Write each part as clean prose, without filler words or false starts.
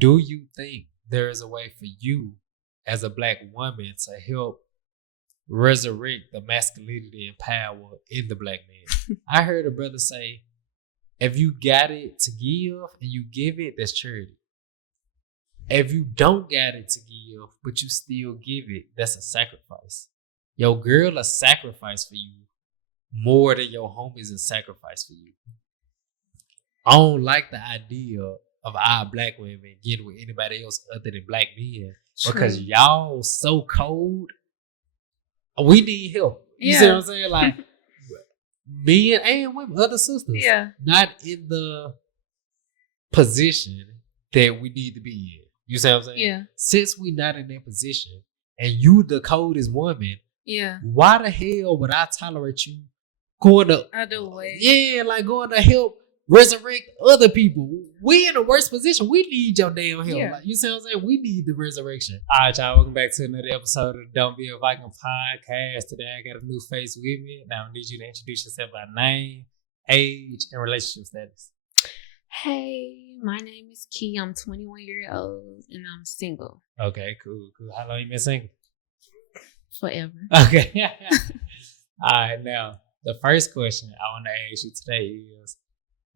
do you think there is a way for you as a Black woman to help resurrect the masculinity and power in the Black man? I heard a brother say, if you got it to give and you give it, that's charity. If you don't got it to give, but you still give it, that's a sacrifice. Your girl a sacrifice for you more than your homies a sacrifice for you. I don't like the idea of our Black women getting with anybody else other than Black men because y'all so cold. We need help. You see what I'm saying? Like men and women, other sisters, not in the position that we need to be in. You see what I'm saying? Yeah. Since we not in that position and you the coldest woman, why the hell would I tolerate you going to other way? Yeah, like going to help resurrect other people. We in the worst position. We need your damn help. Yeah. Like, you see what I'm saying? We need the resurrection. All right, y'all. Welcome back to another episode of the Don't Be a Viking podcast. Today I got a new face with me. Now I need you to introduce yourself by name, age, and relationship status. Hey, my name is Key. I'm 21 years old and I'm single. Okay, cool. How long you been single? Forever. Okay. All right, now the first question I want to ask you today is,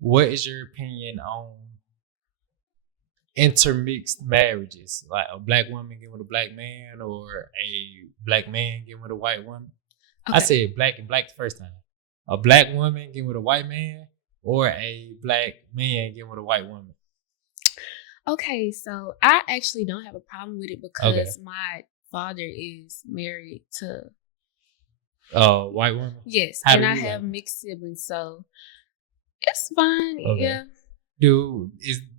what is your opinion on intermixed marriages? Like a Black woman getting with a Black man or a Black man getting with a white woman? Okay. I said black and black the first time. A Black woman getting with a white man or a Black man getting with a white woman? Okay, so I actually don't have a problem with it because my father is married to a white woman? Yes, and I have mixed siblings, so it's fine. Okay. Yeah. Do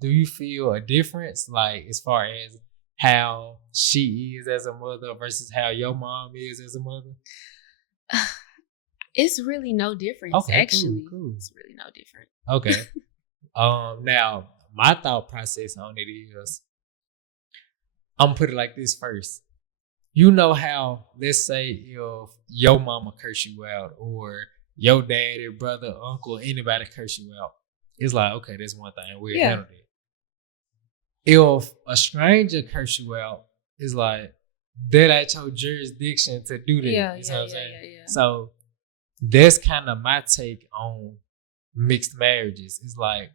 you feel a difference, like as far as how she is as a mother versus how your mom is as a mother? It's really no difference. Okay, actually, cool. It's really no different. Okay. Now my thought process on it is, I'm gonna put it like this first. You know how, let's say if your mama curse you out or your daddy, brother, uncle, anybody curse you out, it's like, okay, that's one thing. We'll handle it. If a stranger curse you out, it's like, that ain't your jurisdiction to do that. You know what I'm saying? Yeah. So that's kind of my take on mixed marriages. It's like,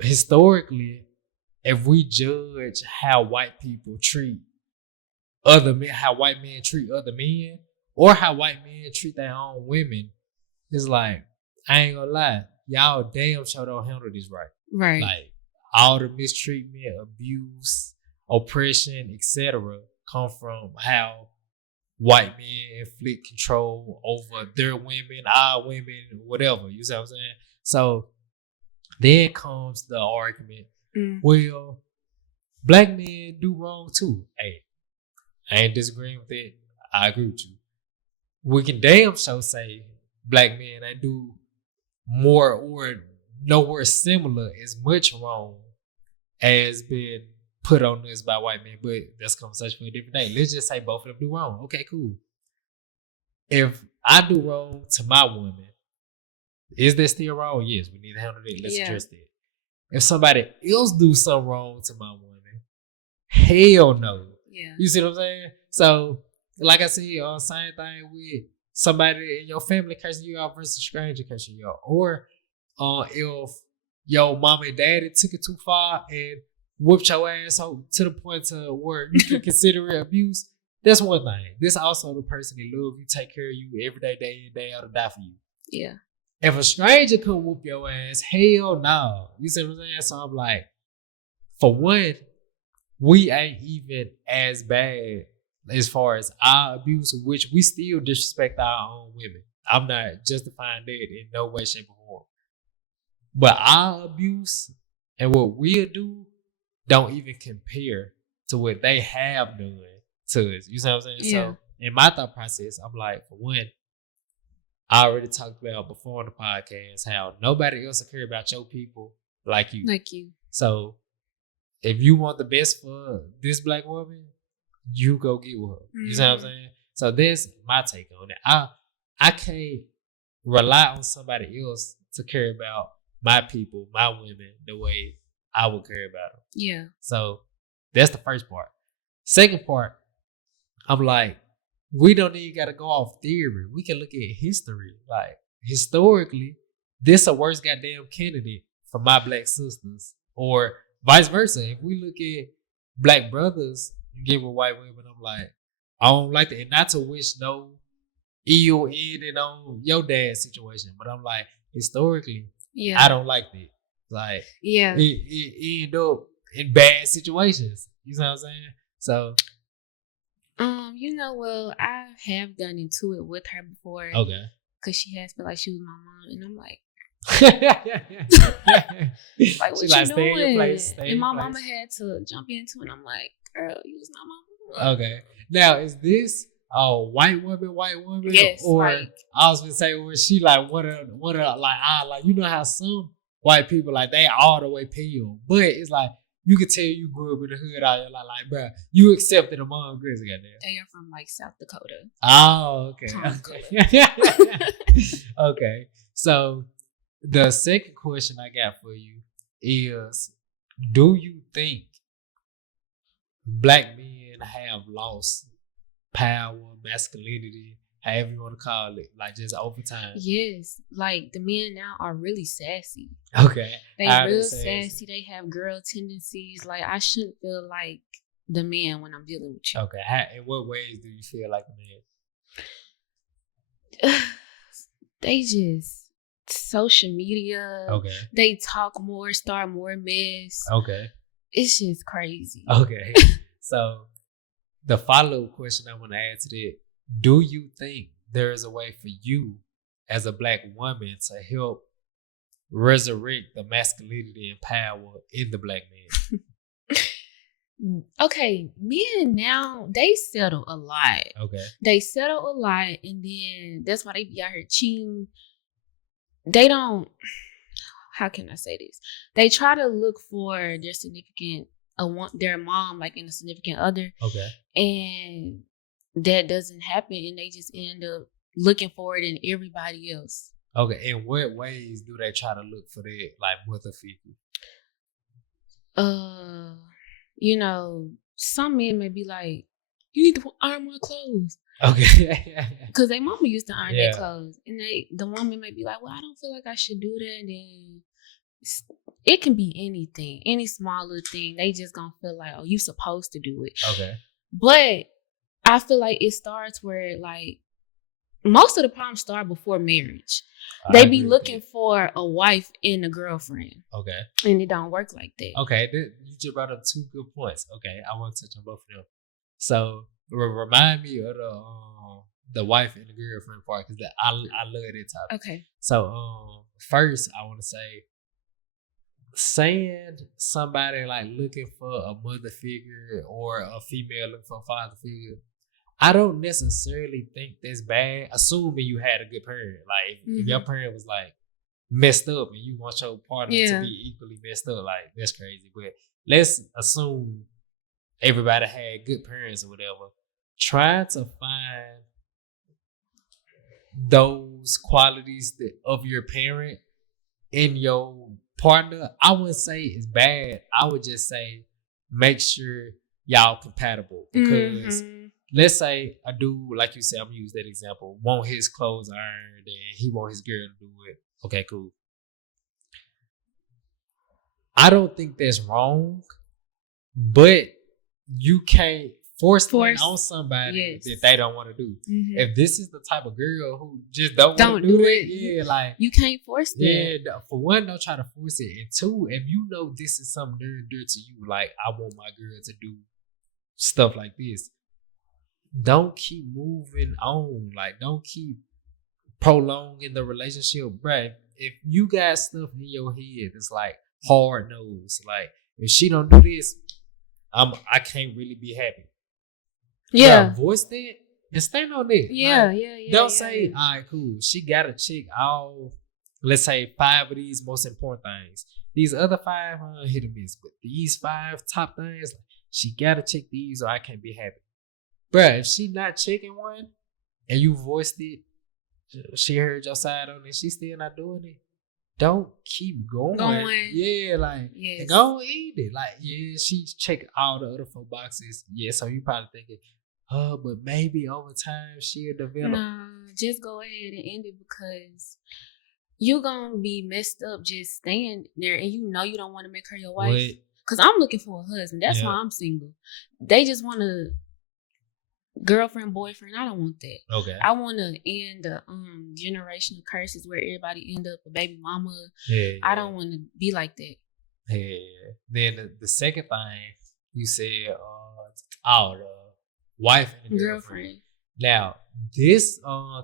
historically, if we judge how white people treat other men, how white men treat other men, or how white men treat their own women, it's like, I ain't gonna lie, y'all damn sure don't handle this right. Right. Like, all the mistreatment, abuse, oppression, etc. come from how white men inflict control over their women, our women, whatever. You see what I'm saying? So then comes the argument, well, Black men do wrong too. Hey, I ain't disagreeing with it. I agree with you. We can damn sure say Black men ain't do more or nowhere similar as much wrong as been put on us by white men, but that's a conversation for a different day. Let's just say both of them do wrong. Okay, cool. If I do wrong to my woman, is that still wrong? Yes, we need to handle it. Let's address that. If somebody else do something wrong to my woman, hell no. Yeah. You see what I'm saying? So, like I said, same thing with somebody in your family cursing you out versus a stranger cursing you out. Or if your mom and daddy took it too far and whooped your ass out to the point to where you can consider it abuse, that's one thing. This also the person that love you, take care of you every day in, day out, and die for you. Yeah. If a stranger come whoop your ass, hell no. You see what I'm saying? So I'm like, for one, we ain't even as bad as far as our abuse, which we still disrespect our own women. I'm not justifying that in no way, shape, or form. But our abuse and what we'll do don't even compare to what they have done to us. You see what I'm saying? Yeah. So in my thought process, I'm like, for one, I already talked about before on the podcast how nobody else will care about your people like you. Like you. So if you want the best for this Black woman, you go get with her. You see what I'm saying? So that's my take on it. I can't rely on somebody else to care about my people, my women, the way I would care about them. Yeah. So that's the first part. Second part, I'm like, we don't even gotta go off theory. We can look at history. Like historically, this a worse goddamn candidate for my black sisters, or vice versa. If we look at black brothers get with white women, I'm like, I don't like that. And not to wish no ill ending on your dad's situation, but I'm like, historically, I don't like that. Like, it end up in bad situations. You know what I'm saying? So, well, I have done into it with her before. Okay. Because she has felt like she was my mom, and I'm like, like, what you doing? Your place, and my mama had to jump into it. And I'm like, girl, you was not my mom. Okay. Now, is this a white woman? Yes. Or like, I was gonna say, was she like one of like you know how some white people like they all the way pale, but it's like you could tell you grew up in the hood out there, like, bro, you accepted among Grizzly, goddamn. They are from like South Dakota. Oh, okay. Okay. So the second question I got for you is, do you think black men have lost power, masculinity, however you want to call it, like just over time? Yes. Like the men now are really sassy. Okay. They real sassy. They have girl tendencies. Like I shouldn't feel like the man when I'm dealing with you. Okay. In what ways do you feel like the man? They just social media. Okay. They talk more, start more mess. Okay. It's just crazy. Okay. So the follow-up question I want to add to that, do you think there is a way for you as a black woman to help resurrect the masculinity and power in the black man? Okay, men now, they settle a lot. Okay. They settle a lot, and then that's why they be out here cheating. They don't, how can I say this? They try to look for their significant, their mom, like in a significant other. Okay. And that doesn't happen, and they just end up looking for it in everybody else. Okay. In what ways do they try to look for that, like mother figure? Some men may be like, you need to iron my clothes. Okay. Because their mama used to iron their clothes. And the woman may be like, well, I don't feel like I should do that. And then it can be anything, any small little thing. They just gonna feel like, oh, you supposed to do it. Okay. But I feel like it starts where, like, most of the problems start before marriage. They be looking for a wife and a girlfriend. Okay. And it don't work like that. Okay. You just brought up two good points. Okay. I want to touch on both of them. So remind me of the wife and the girlfriend part, because I love that topic. Okay. So first I want to say, saying somebody like looking for a mother figure or a female looking for a father figure, I don't necessarily think that's bad, assuming you had a good parent. Like if your parent was like messed up and you want your partner to be equally messed up, like that's crazy. But let's assume everybody had good parents or whatever. Try to find those qualities of your parent in your partner. I wouldn't say it's bad. I would just say make sure y'all compatible, because let's say a dude, like you said, I'm gonna use that example, want his clothes ironed and he want his girl to do it. Okay, cool. I don't think that's wrong, but you can't force on somebody that they don't want to do. If this is the type of girl who just don't want to do it, like you can't force that. Yeah, for one, don't try to force it. And two, if you know this is something dear to you, like I want my girl to do stuff like this, don't keep moving on. Like don't keep prolonging the relationship, bruh. If you got stuff in your head, it's like hard nose. Like if she don't do this, I can't really be happy. Yeah, voice that and stand on it. Yeah. Don't say, all right, cool. She got to check all, let's say 5 of these most important things. These other 5 hit or miss, but these 5 top things, she got to check these or I can't be happy. Bruh, if she not checking one and you voiced it, she heard your side on it, she still not doing it, don't keep going. Yeah, like go eat it. Like, yeah, she check all the other 4 boxes. Yeah, so you probably thinking, oh, but maybe over time she'll develop. Nah, just go ahead and end it because you gonna be messed up just staying there, and you know you don't want to make her your wife. Cause I'm looking for a husband. That's why I'm single. They just want a girlfriend, boyfriend. I don't want that. Okay. I want to end the generational curses where everybody end up a baby mama. Yeah. I don't want to be like that. Yeah. Then the second thing you said, the wife and the girlfriend. Now this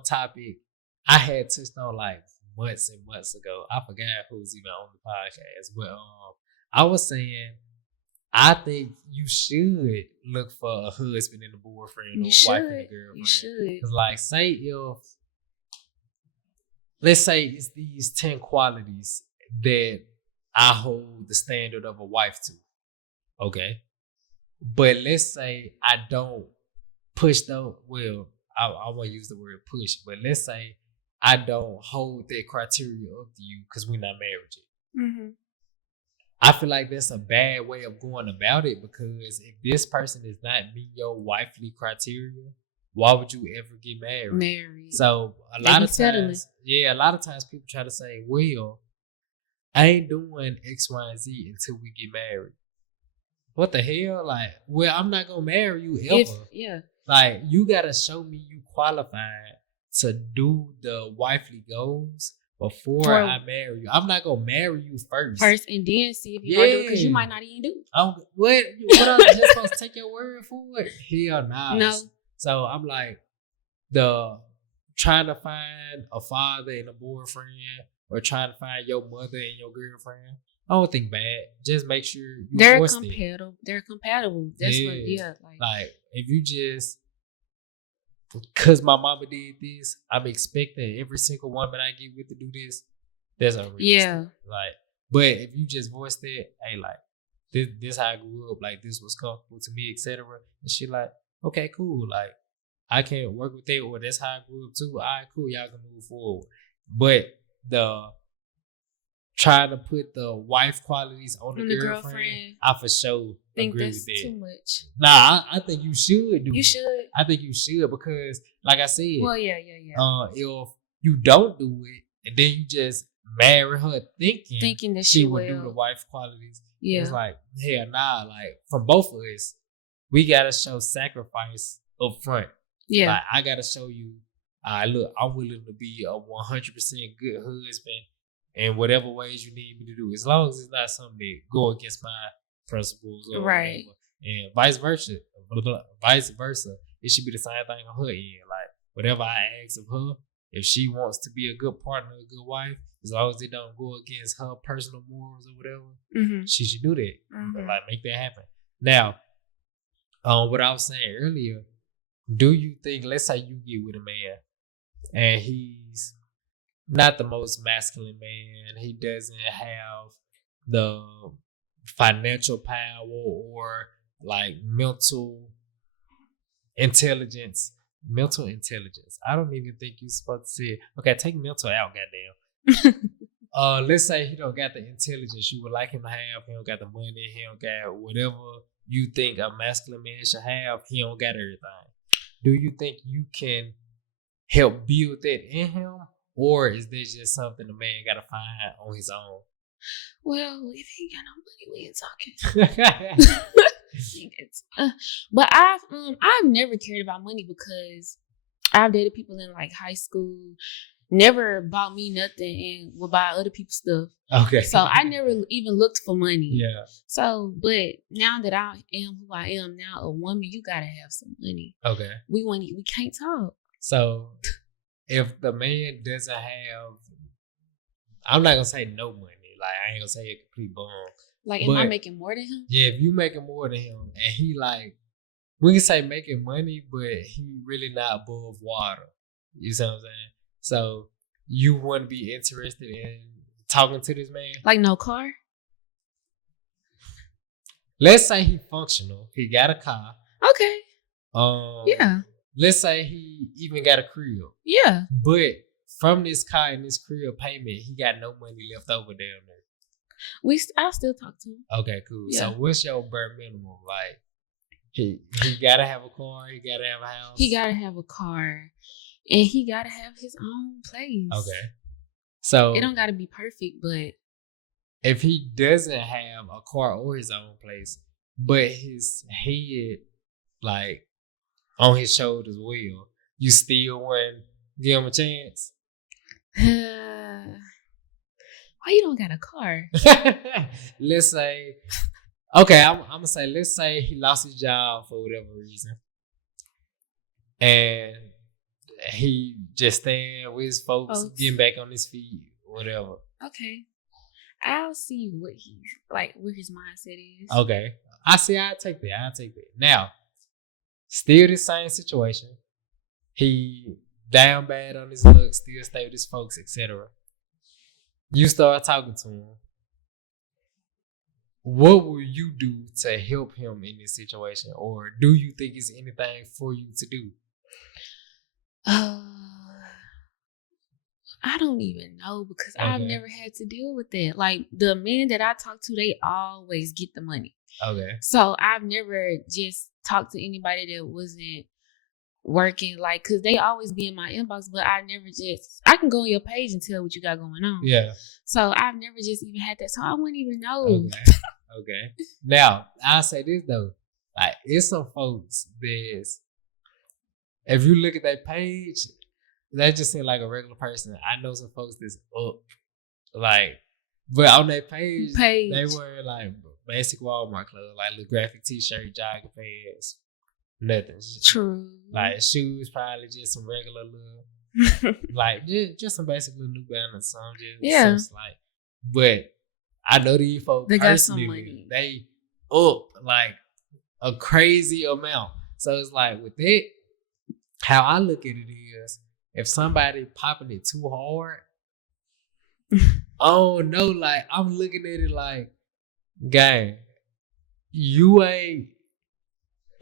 topic I had touched on like months and months ago. I forgot who was even on the podcast, but I was saying I think you should look for a husband and a boyfriend, or a wife and a girlfriend. You should. Cause like, let's say it's these 10 qualities that I hold the standard of a wife to. Okay, but let's say I don't push those. Well, I won't use the word push, but let's say I don't hold that criteria up to you because we're not married yet. Mm-hmm. I feel like that's a bad way of going about it, because if this person is not meet your wifely criteria, why would you ever get married? So a lot of times people try to say, well, I ain't doing X, Y, and Z until we get married. What the hell? Like, well, I'm not gonna marry you ever. Like, you gotta show me you qualified to do the wifely goals before I marry you. I'm not gonna marry you first, and then see if you're gonna do it, because you might not even do it. What I'm just supposed to take your word for it? Hell nah. No. So I'm like, the trying to find a father and a boyfriend, or trying to find your mother and your girlfriend, I don't think bad. Just make sure they're compatible. They're compatible. That's what. Yeah. Like if you just, because my mama did this, I'm expecting every single woman I get with to do this. That's unrealistic. Yeah. Like, but if you just voice that, hey, like, this how I grew up, like, this was comfortable to me, etc. And she like, okay, cool. Like, I can work with that, or that's how I grew up too. All right, cool. Y'all can move forward. But the trying to put the wife qualities on the girlfriend, I for sure agree with that. Too much. Nah, I think you should do it. You should. I think you should, because, like I said, well, yeah. If you don't do it and then you just marry her thinking that she would do the wife qualities, it's like, hell nah. Like, from both of us, we gotta show sacrifice up front. Yeah, like, I gotta show you, look, I'm willing to be a 100% good husband in whatever ways you need me to do, as long as it's not something that go against my principles or whatever. And vice versa. It should be the same thing on her end. Like, whatever I ask of her, if she wants to be a good partner, a good wife, as long as it don't go against her personal morals or whatever, she should do that. But, like, make that happen. Now, what I was saying earlier, do you think, let's say you get with a man and he's not the most masculine man, he doesn't have the financial power or like mental intelligence. I don't even think you're supposed to say it. Okay, take mental out, goddamn. Let's say he don't got the intelligence you would like him to have. He don't got the money. He don't got whatever you think a masculine man should have. He don't got everything. Do you think you can help build that in him? Or is this just something the man got to find on his own? Well, if he ain't got no money, we ain't talking. But I've never cared about money, because I've dated people in like high school, never bought me nothing, and would buy other people's stuff. Okay. So I never even looked for money. Yeah. So, but now that I am who I am now, a woman, you gotta have some money. Okay. We can't talk. So, if the man doesn't have, I'm not gonna say no money. Like, I ain't gonna say a complete bum. Like, am I making more than him? Yeah, if you making more than him, and he like, we can say making money, but he really not above water. You see what I'm saying? So you wouldn't be interested in talking to this man? Like, no car? Let's say he functional. He got a car. Okay. Yeah. Let's say he even got a crib. Yeah. But from this car and this crib payment, he got no money left over down there. I still talk to him. Okay, cool. Yeah. So what's your bare minimum? Like, he gotta have a car, he gotta have a house. He gotta have a car, and he gotta have his own place. Okay. So it don't gotta be perfect, but if he doesn't have a car or his own place, but his head like on his shoulders well, you still wouldn't give him a chance? Why you don't got a car? Let's say, okay, I'm gonna say, let's say he lost his job for whatever reason, and he just staying with his folks, getting back on his feet, whatever. Okay, I'll see what where his mindset is. Okay, I'll take that. Now, still the same situation. He down bad on his luck, still stay with his folks, etc. You start talking to him. What will you do to help him in this situation? Or do you think it's anything for you to do? I don't even know because I've never had to deal with that. Like, the men that I talk to, they always get the money. Okay. So I've never just talked to anybody that wasn't working, like, because they always be in my inbox, but I can go on your page and tell what you got going on. Yeah. So I've never just even had that. So I wouldn't even know. Okay. Now, I'll say this though. Like, it's some folks that's, if you look at that page, that just seems like a regular person. I know some folks that's up. Like, but on that page. They wear like basic Walmart clothes, like little graphic t-shirt, jogging pants. Nothing. True. Like shoes, probably just some regular little, like just some basic little New Balance, some just like. But I know these folks they personally, got some money. They up like a crazy amount. So it's like with that, how I look at it is, if somebody popping it too hard, oh no, like I'm looking at it like, gang, you ain't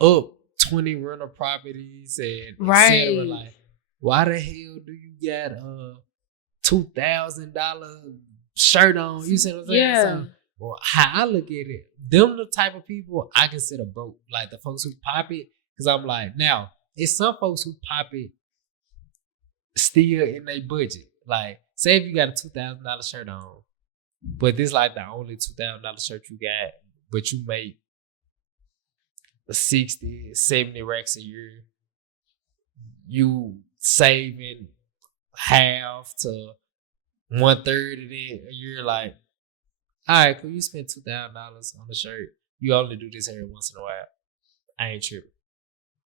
up 20 rental properties and etc. Like, why the hell do you got a $2,000 shirt on? You see what I'm saying? Yeah. So, well, how I look at it, them the type of people I consider broke. Like the folks who pop it, because I'm like, now it's some folks who pop it still in their budget. Like, say if you got a $2,000 shirt on, but this like the only $2,000 shirt you got, but you make 60, 70 racks a year, you saving half to 1/3 of it a year. Like, all right, cool, you spend $2,000 on the shirt. You only do this every once in a while. I ain't tripping.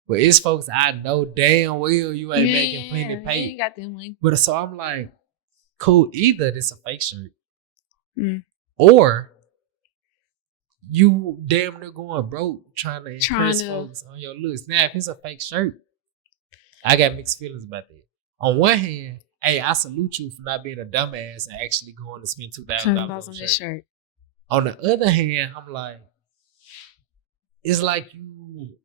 But it's folks I know damn well you ain't making plenty pay. You ain't got that money. But so I'm like, cool, either this a fake shirt or you damn near going broke trying to impress folks on your looks. Now, if it's a fake shirt, I got mixed feelings about that. On one hand, hey, I salute you for not being a dumbass and actually going to spend $2,000 on this shirt. On the other hand, I'm like, it's like you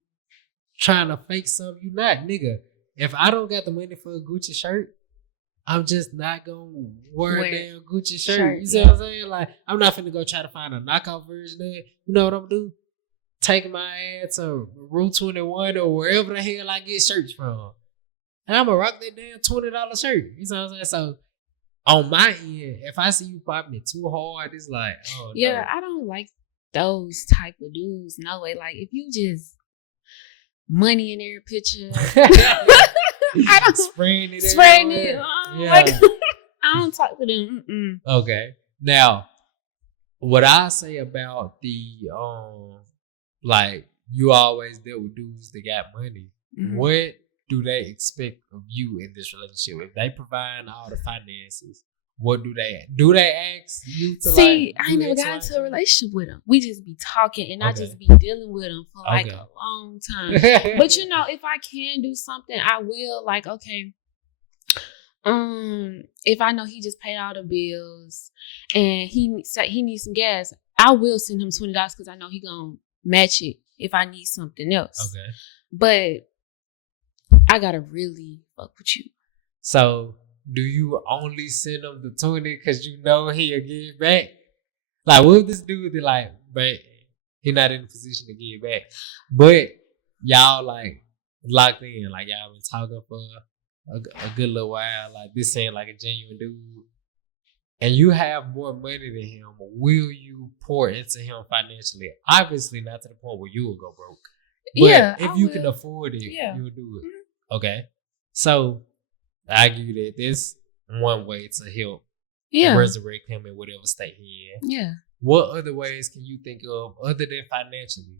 trying to fake something you not, nigga. If I don't got the money for a Gucci shirt, I'm just not gonna wear a damn Gucci shirt. You see what I'm saying? Like, I'm not finna go try to find a knockoff version of it. You know what I'm gonna do? Take my ass to Route 21 or wherever the hell I get shirts from. And I'm gonna rock that damn $20 shirt. You see what I'm saying? So, on my end, if I see you popping it too hard, it's like, oh, yeah, no. I don't like those type of dudes. No way. Like, if you just money in every picture. I don't spraying it. Yeah. Like, I don't talk to them. Mm-mm. Okay. Now, what I say about the like, you always deal with dudes that got money. Mm-hmm. What do they expect of you in this relationship? If they provide all the finances, what do they ask you to see? Like, I ain't never got into a relationship with them. We just be talking, and I just be dealing with them for like a long time. But you know, if I can do something, I will. Like, okay, if I know he just paid all the bills and he needs some gas, I will send him $20 because I know he gonna match it if I need something else. Okay, but I gotta really fuck with you. So do you only send him the 20 because you know he'll get back? Like, what if this dude is like, but he not in a position to get back, but y'all like locked in, like y'all been talking for a good little while, like this seemed like a genuine dude, and you have more money than him, will you pour into him financially? Obviously, not to the point where you will go broke. But if you can afford it, you'll do it. Mm-hmm. Okay. So I give you that. This one way to help resurrect him in whatever state he in. Yeah. What other ways can you think of other than financially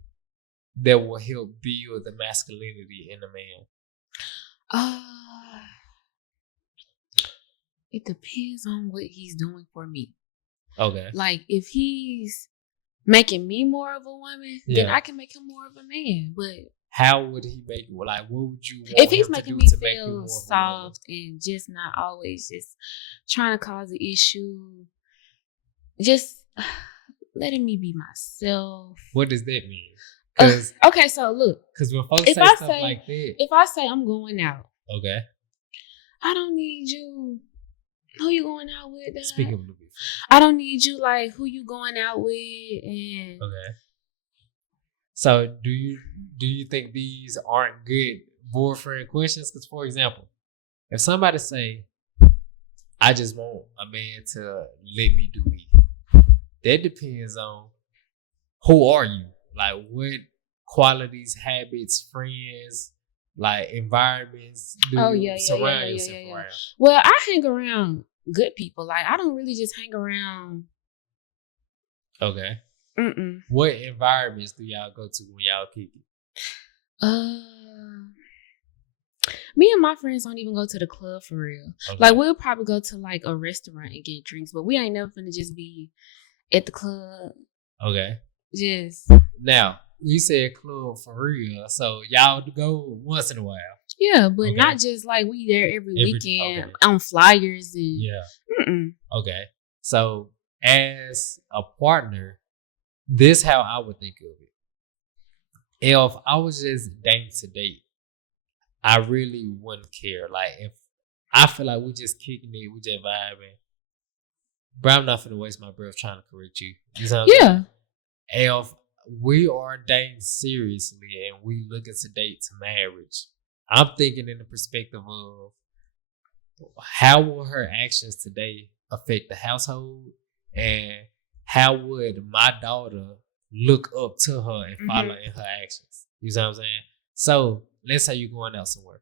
that will help build the masculinity in a man? It depends on what he's doing for me. Okay. Like if he's making me more of a woman, then I can make him more of a man. But how would he make you? Like, what would you want if he's him making to do me to feel make soft and just not always just trying to cause an issue, just letting me be myself. What does that mean? Okay, so look. Because when folks say stuff like that. If I say I'm going out. Okay. I don't need you. Who you going out with? Speak a little bit. I don't need you, like, who you going out with. And okay. So do you think these aren't good boyfriend questions? Because, for example, if somebody say, I just want a man to let me do me, that depends on who are you? Like, what qualities, habits, friends, like environments do you surround yourself around? Well, I hang around good people. Like, I don't really just hang around. Okay. What environments do y'all go to when y'all kick it? Me and my friends don't even go to the club for real. Okay. Like, we'll probably go to like a restaurant and get drinks, but we ain't never finna just be at the club. Okay. Just now. You said club for real, so y'all go once in a while. Yeah, but not just like we there every weekend on flyers and Okay, so as a partner, this how I would think of it. If I was just dating to date, I really wouldn't care. Like if I feel like we just kicking it, we just vibing, but I'm not finna waste my breath trying to correct you. You know what I'm saying? If we are dating seriously and we looking to date to marriage, I'm thinking in the perspective of how will her actions today affect the household, and how would my daughter look up to her and follow in her actions. You know what I'm saying? So let's say you're going out somewhere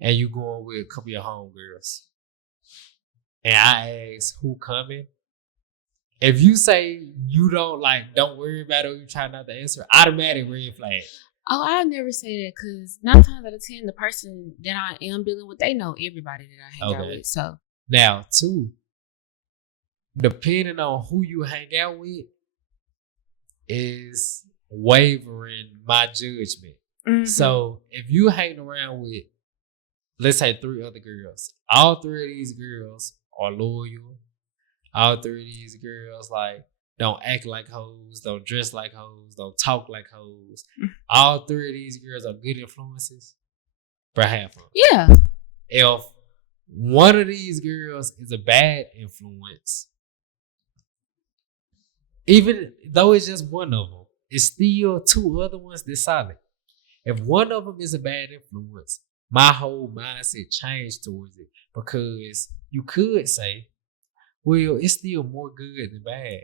and you're going with a couple of your homegirls, and I ask who coming. If you say you don't worry about it, or you try not to answer, automatic red flag. Oh, I'll never say that because 9 times out of 10, the person that I am dealing with, they know everybody that I hang out with. So now, 2, depending on who you hang out with, is wavering my judgment. So if you hang around with, let's say 3 other girls, all 3 of these girls are loyal. All 3 of these girls don't act like hoes, don't dress like hoes, don't talk like hoes. All 3 of these girls are good influences for half of them. Yeah. If one of these girls is a bad influence, even though it's just one of them, it's still 2 other ones that's solid. If one of them is a bad influence, my whole mindset changed towards it, because you could say, well, it's still more good than bad.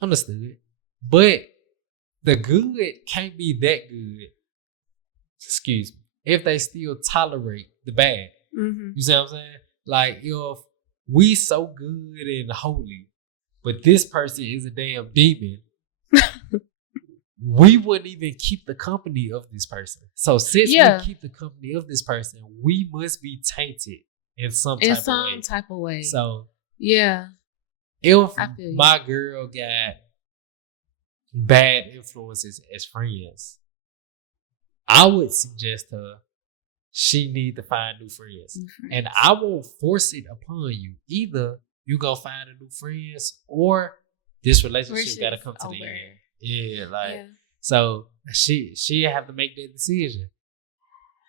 Understood. But the good can't be that good, excuse me, if they still tolerate the bad. You see what I'm saying? Like, if we so good and holy, but this person is a damn demon, we wouldn't even keep the company of this person. So since we keep the company of this person, we must be tainted in some type of way. So if my girl got bad influences as friends, I would suggest her she need to find new friends. And I won't force it upon you. Either you go find a new friends, or this relationship got to come to the end. So she have to make that decision.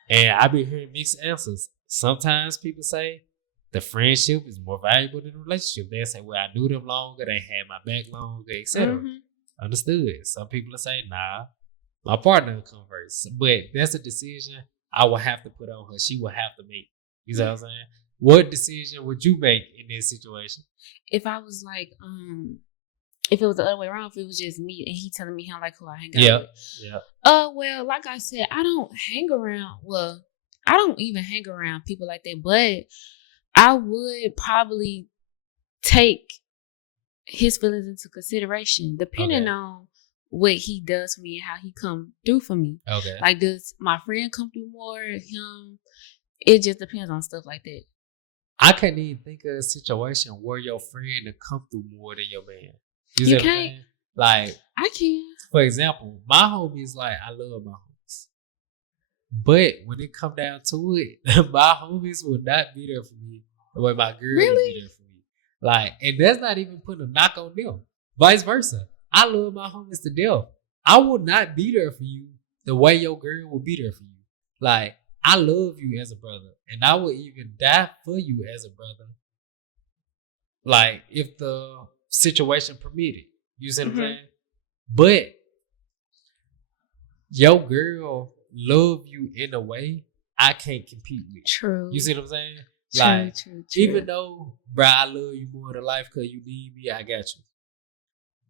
And I be hearing mixed answers. Sometimes people say the friendship is more valuable than the relationship. They say, well, I knew them longer, they had my back longer, etc. Understood. Some people will say, nah, my partner will come first. But that's a decision I will have to put on her. She will have to make. You know what I'm saying? What decision would you make in this situation? If I was like, if it was the other way around, if it was just me and he telling me he don't like who I hang out with. Yeah. Well, like I said, I don't hang around. Well, I don't even hang around people like that. But I would probably take his feelings into consideration, depending on what he does for me and how he come through for me. Okay. Like, does my friend come through more? Him? It just depends on stuff like that. I can't even think of a situation where your friend will come through more than your man. You can't. Like, I can. For example, my homies, like, I love my homies. But when it come down to it, my homies will not be there for me the way my girl will be there for me. Like, and that's not even putting a knock on them. Vice versa. I love my homies to death. I will not be there for you the way your girl will be there for you. Like, I love you as a brother, and I would even die for you as a brother. Like, if the situation permitted. You see what I'm saying? But your girl love you in a way I can't compete with. True. You see what I'm saying? True, Like, true. Even though, bro, I love you more than life because you need me, I got you.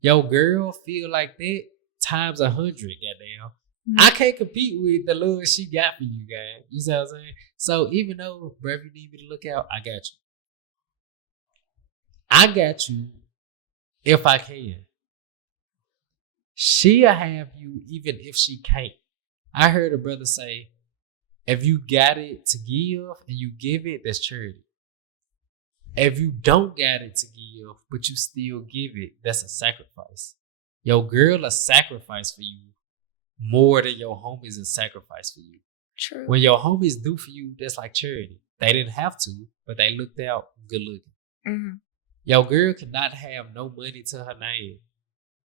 Your girl feel like that times 100, goddamn. I can't compete with the love she got for you, guys. You see what I'm saying? So even though, bro, if you need me to look out, I got you. I got you if I can. She'll have you even if she can't. I heard a brother say, if you got it to give and you give it, that's charity. If you don't got it to give, but you still give it, that's a sacrifice. Your girl a sacrifice for you more than your homies a sacrifice for you. True. When your homies do for you, that's like charity. They didn't have to, but they looked out good looking. Your girl cannot have no money to her name.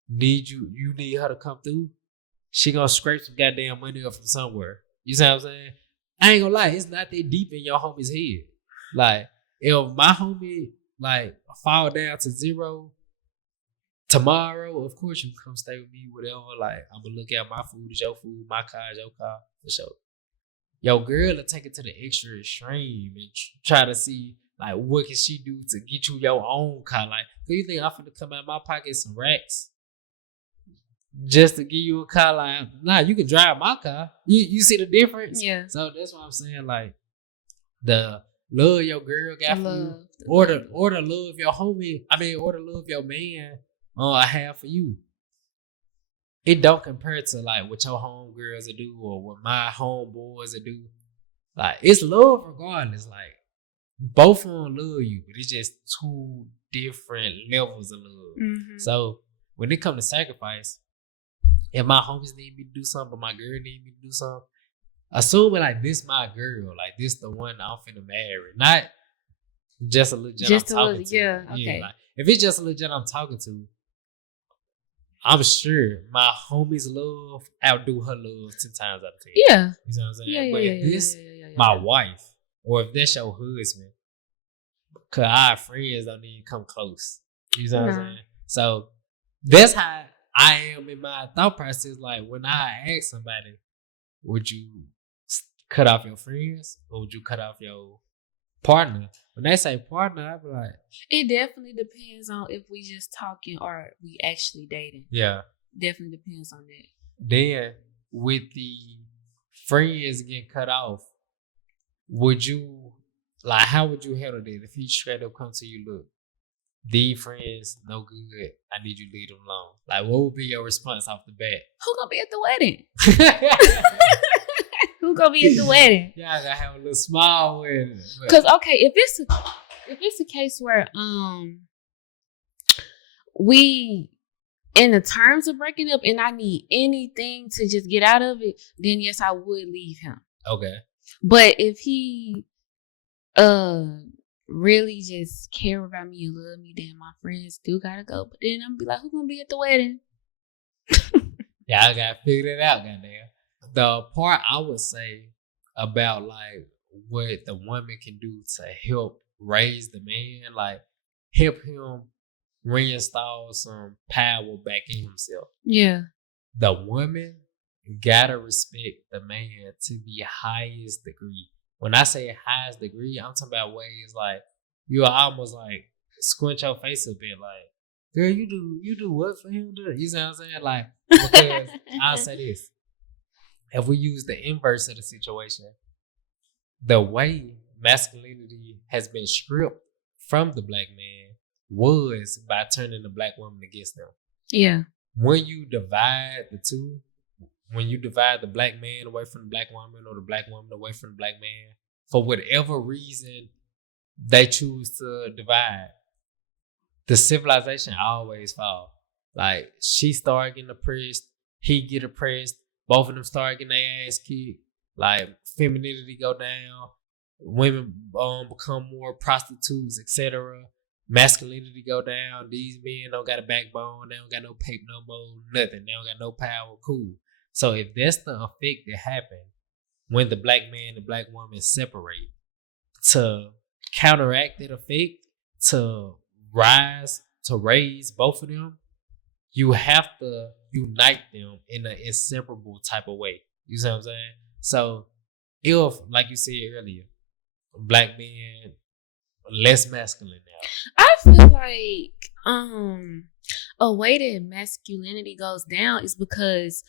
You need her to come through. She gonna scrape some goddamn money up from somewhere. You see what I'm saying? I ain't gonna lie, it's not that deep in your homie's head. Like, if my homie like fall down to zero tomorrow, of course you can come stay with me, whatever. Like, I'm gonna look at my food is your food, my car is your car, for sure. Your girl will take it to the extra extreme and try to see like what can she do to get you your own car. Like, do you think I'm finna come out of my pocket some racks just to give you a car? Like, nah, you can drive my car. You see the difference? Yeah. So that's what I'm saying. Like, the love your girl got for you, or the love your homie. I mean, or the love your man I have for you. It don't compare to like what your homegirls will do or what my homeboys will do. Like, it's love regardless. Like, both of them love you, but it's just two different levels of love. So when it comes to sacrifice, if my homies need me to do something, but my girl need me to do something, assuming like this my girl, like this the one I'm finna marry, not just a legit I'm talking to. Yeah, okay. Like, if it's just a legit I'm talking to, I'm sure my homie's love outdo her love 10 times out of 10. Yeah. You know what I'm saying? Yeah, but if this my wife, or if that's your husband, cause our friends don't even come close. You know what I'm saying? So that's how I am in my thought process. Like, when I ask somebody, would you cut off your friends or would you cut off your partner? When they say partner, I be like, it definitely depends on if we just talking or we actually dating. Yeah. Definitely depends on that. Then with the friends getting cut off, would you, like, how would you handle that if he straight up come to you, look, these friends no good, I need you to leave them alone? Like, what would be your response off the bat? Who gonna be at the wedding? Who gonna be at the wedding? Yeah, I gotta have a little smile wedding. Cause okay, if it's a case where we in the terms of breaking up and I need anything to just get out of it, then yes, I would leave him. Okay. But if he really just care about me and love me, then my friends do gotta go. But then I'm gonna be like, who gonna be at the wedding? Yeah, I gotta figure that out, goddamn. The part I would say about like what the woman can do to help raise the man, like help him reinstall some power back in himself. Yeah. The woman gotta respect the man to the highest degree. When I say highest degree, I'm talking about ways like you almost like squint your face a bit, like, girl, you do what for him? You see what I'm saying? Like, because I'll say this. If we use the inverse of the situation, the way masculinity has been stripped from the black man was by turning the black woman against them. Yeah. When you divide the two, when you divide the black man away from the black woman or the black woman away from the black man, for whatever reason they choose to divide, the civilization always fall. Like, she start getting oppressed, he get oppressed, both of them start getting their ass kicked. Like, femininity go down, women become more prostitutes, etc. Masculinity go down. These men don't got a backbone. They don't got no paper no more. Nothing. They don't got no power. Cool. So if that's the effect that happened when the black man and the black woman separate, to counteract that effect, to raise both of them, you have to unite them in an inseparable type of way. You see what I'm saying? So if, like you said earlier, black men less masculine now. I feel like a way that masculinity goes down is because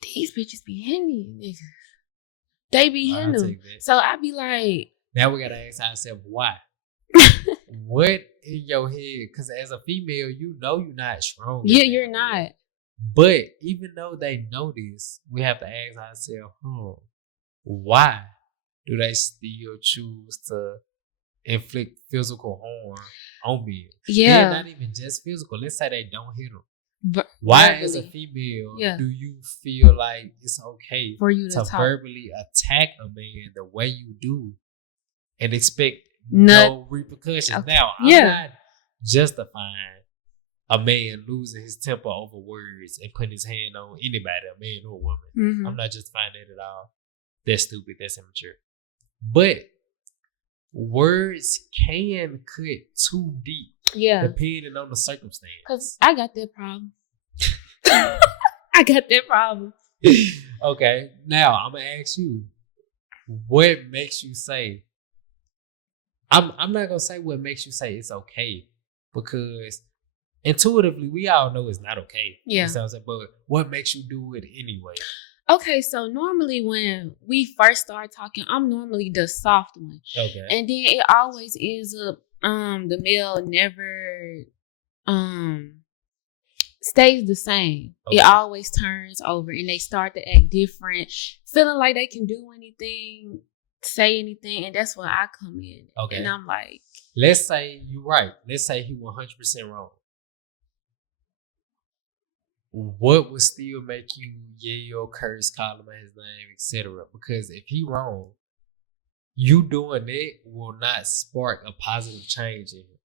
these bitches be hitting these niggas. They be hitting them. So I be like, now we gotta ask ourselves why. What in your head? Because as a female, you know you're not strong. Yeah, you're not. But even though they know this, we have to ask ourselves, why do they still choose to inflict physical harm on men? Yeah. Not even just physical. Let's say they don't hit them. Why, as a female, do you feel like it's okay for you to verbally attack a man the way you do and expect no repercussions? Okay. Now, I'm not justifying a man losing his temper over words and putting his hand on anybody, a man or a woman. Mm-hmm. I'm not justifying that at all. That's stupid. That's immature. But words can cut too deep. Yeah. Depending on the circumstance. Because I got that problem. I got that problem. Okay. Now, I'm going to ask you, what makes you say, I'm not going to say what makes you say it's okay, because intuitively, we all know it's not okay. Yeah. You know what I'm saying? But what makes you do it anyway? Okay, so normally when we first start talking, I'm normally the soft one. Okay. And then it always ends up the male never stays the same. Okay. It always turns over and they start to act different, feeling like they can do anything, say anything, and that's where I come in. Okay. And I'm like, let's say you're right. Let's say he 100% wrong. What would still make you yell or curse, call him by his name, etc.? Because if he wrong, you doing that will not spark a positive change in him.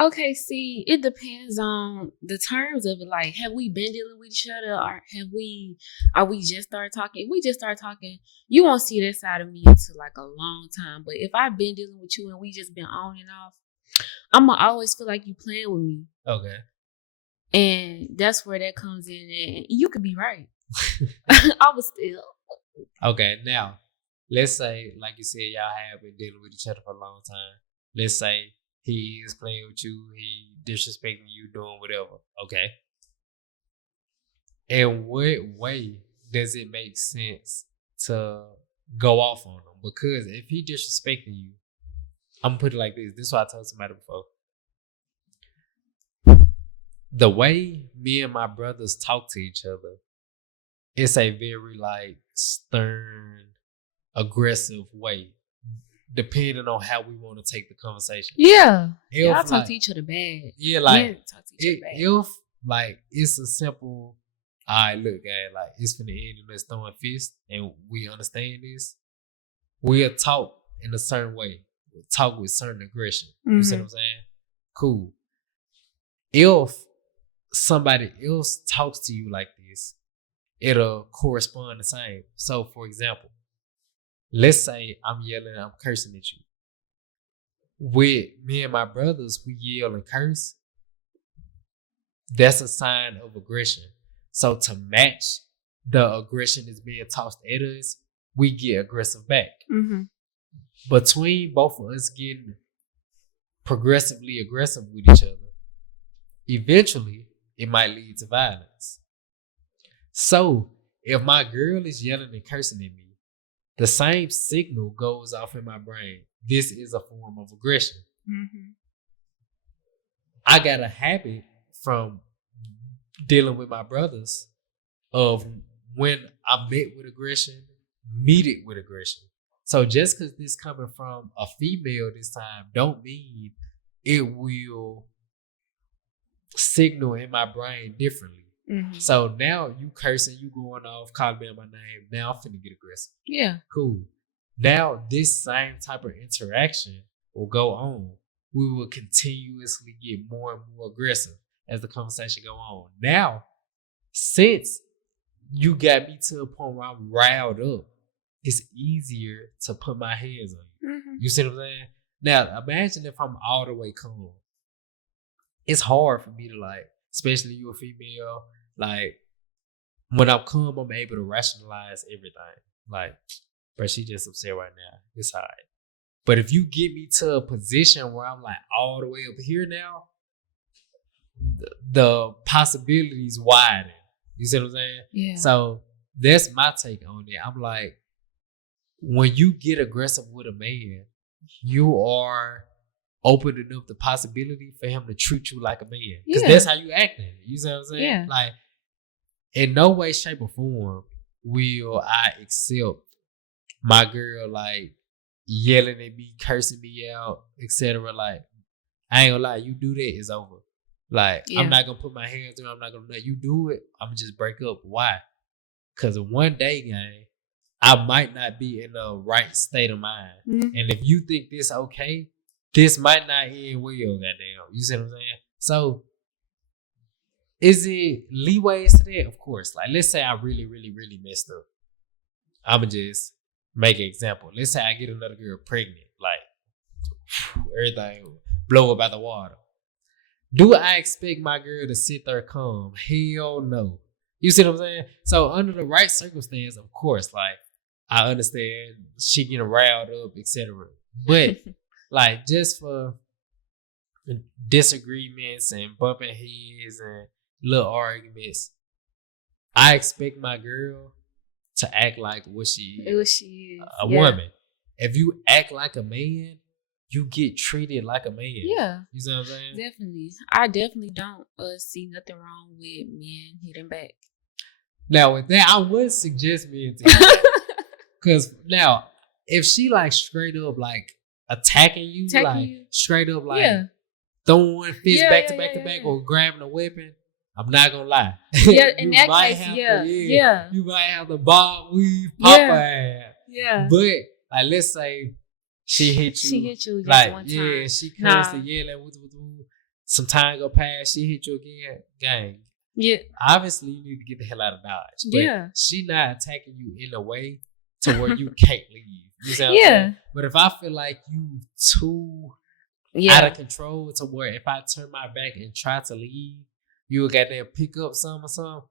Okay, see, it depends on the terms of it. Like, have we been dealing with each other, or are we just start talking? If we just start talking, you won't see that side of me until like a long time. But if I've been dealing with you and we just been on and off, I'ma always feel like you playing with me. Okay. And that's where that comes in, and you could be right. I was still. Okay, now, let's say, like you said, y'all have been dealing with each other for a long time. Let's say he is playing with you, he disrespecting you, doing whatever. Okay. In what way does it make sense to go off on him? Because if he disrespecting you, I'm gonna put it like this. This is what I told somebody before. The way me and my brothers talk to each other, it's a very like stern, aggressive way, depending on how we want to take the conversation. Yeah. Y'all talk to each other bad. Yeah, like talk to each other bad. If like it's a simple, all right, look, guys, like it's finna end in us throwing fists, and we understand this, we'll talk in a certain way. We'll talk with certain aggression. Mm-hmm. You see what I'm saying? Cool. If somebody else talks to you like this, it'll correspond the same. So, for example, let's say I'm yelling, I'm cursing at you. with me and my brothers, we yell and curse. That's a sign of aggression. So to match the aggression that's being tossed at us, we get aggressive back. Mm-hmm. Between both of us getting progressively aggressive with each other, eventually it might lead to violence. So if my girl is yelling and cursing at me, the same signal goes off in my brain. This is a form of aggression. Mm-hmm. I got a habit from dealing with my brothers of when I'm met with aggression, meet it with aggression. So just because this coming from a female this time don't mean it will signal in my brain differently. Mm-hmm. So now you cursing, you going off, calling me on my name. Now I'm finna get aggressive. Yeah. Cool. Now this same type of interaction will go on. We will continuously get more and more aggressive as the conversation go on. Now, since you got me to a point where I'm riled up, it's easier to put my hands on you. Mm-hmm. You see what I'm saying? Now, imagine if I'm all the way calm. It's hard for me to like, especially you a female, like when I'm calm, I'm able to rationalize everything. Like, but she just upset right now. It's all right. But if you get me to a position where I'm like all the way up here now, the possibilities widen. You see what I'm saying? Yeah. So that's my take on it. I'm like, when you get aggressive with a man, you are opening up the possibility for him to treat you like a man. Because that's how you acting. You see what I'm saying? Yeah. Like, in no way, shape, or form will I accept my girl like yelling at me, cursing me out, etc. Like, I ain't gonna lie, you do that, it's over. Like, I'm not gonna put my hands on, I'm not gonna let you do it. I'm gonna just break up. Why? Because one day, gang, I might not be in the right state of mind. Mm-hmm. And if you think this okay, this might not end well, goddamn. You see what I'm saying? So, is it leeways to that? Of course. Like, let's say I really, really, really messed up. I'ma just make an example. Let's say I get another girl pregnant. Like, everything blow up out the water. Do I expect my girl to sit there calm? Hell no. You see what I'm saying? So under the right circumstance, of course, like, I understand she getting riled up, etc. But like, just for disagreements and bumping heads and little arguments, I expect my girl to act like what she is. A woman. If you act like a man, you get treated like a man. Yeah. You see what I'm saying? Definitely. I definitely don't see nothing wrong with men hitting back. Now, with that, I would suggest men to hit back. Because now, if she like straight up like attacking you, straight up like throwing fists back to back or grabbing a weapon, I'm not gonna lie. Yeah, in that case, you might have the bob weave pop ass. Yeah. But like, let's say she hit you. She hit you just like, one time. Yeah, she constantly yelling. Some time go past, she hit you again. Gang. Yeah. Obviously, you need to get the hell out of Dodge. But she not attacking you in a way to where you can't leave. You see what I'm saying? But if I feel like you too out of control to where if I turn my back and try to leave, you will goddamn pick up some or something.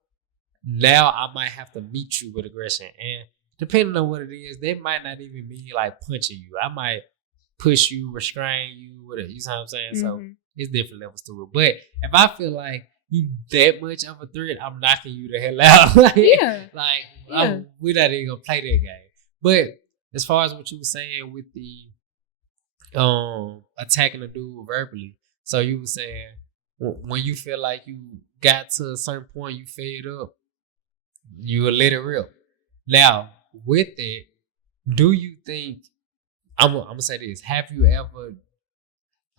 Now I might have to meet you with aggression. And depending on what it is, that might not even mean like punching you. I might push you, restrain you, whatever. You know what I'm saying? Mm-hmm. So it's different levels to it. But if I feel like you that much of a threat, I'm knocking you the hell out. We're not even gonna play that game. But as far as what you were saying with the attacking a dude verbally, so you were saying when you feel like you got to a certain point, you fed up, you will let it rip. Now, with it, do you think I'm gonna say this? Have you ever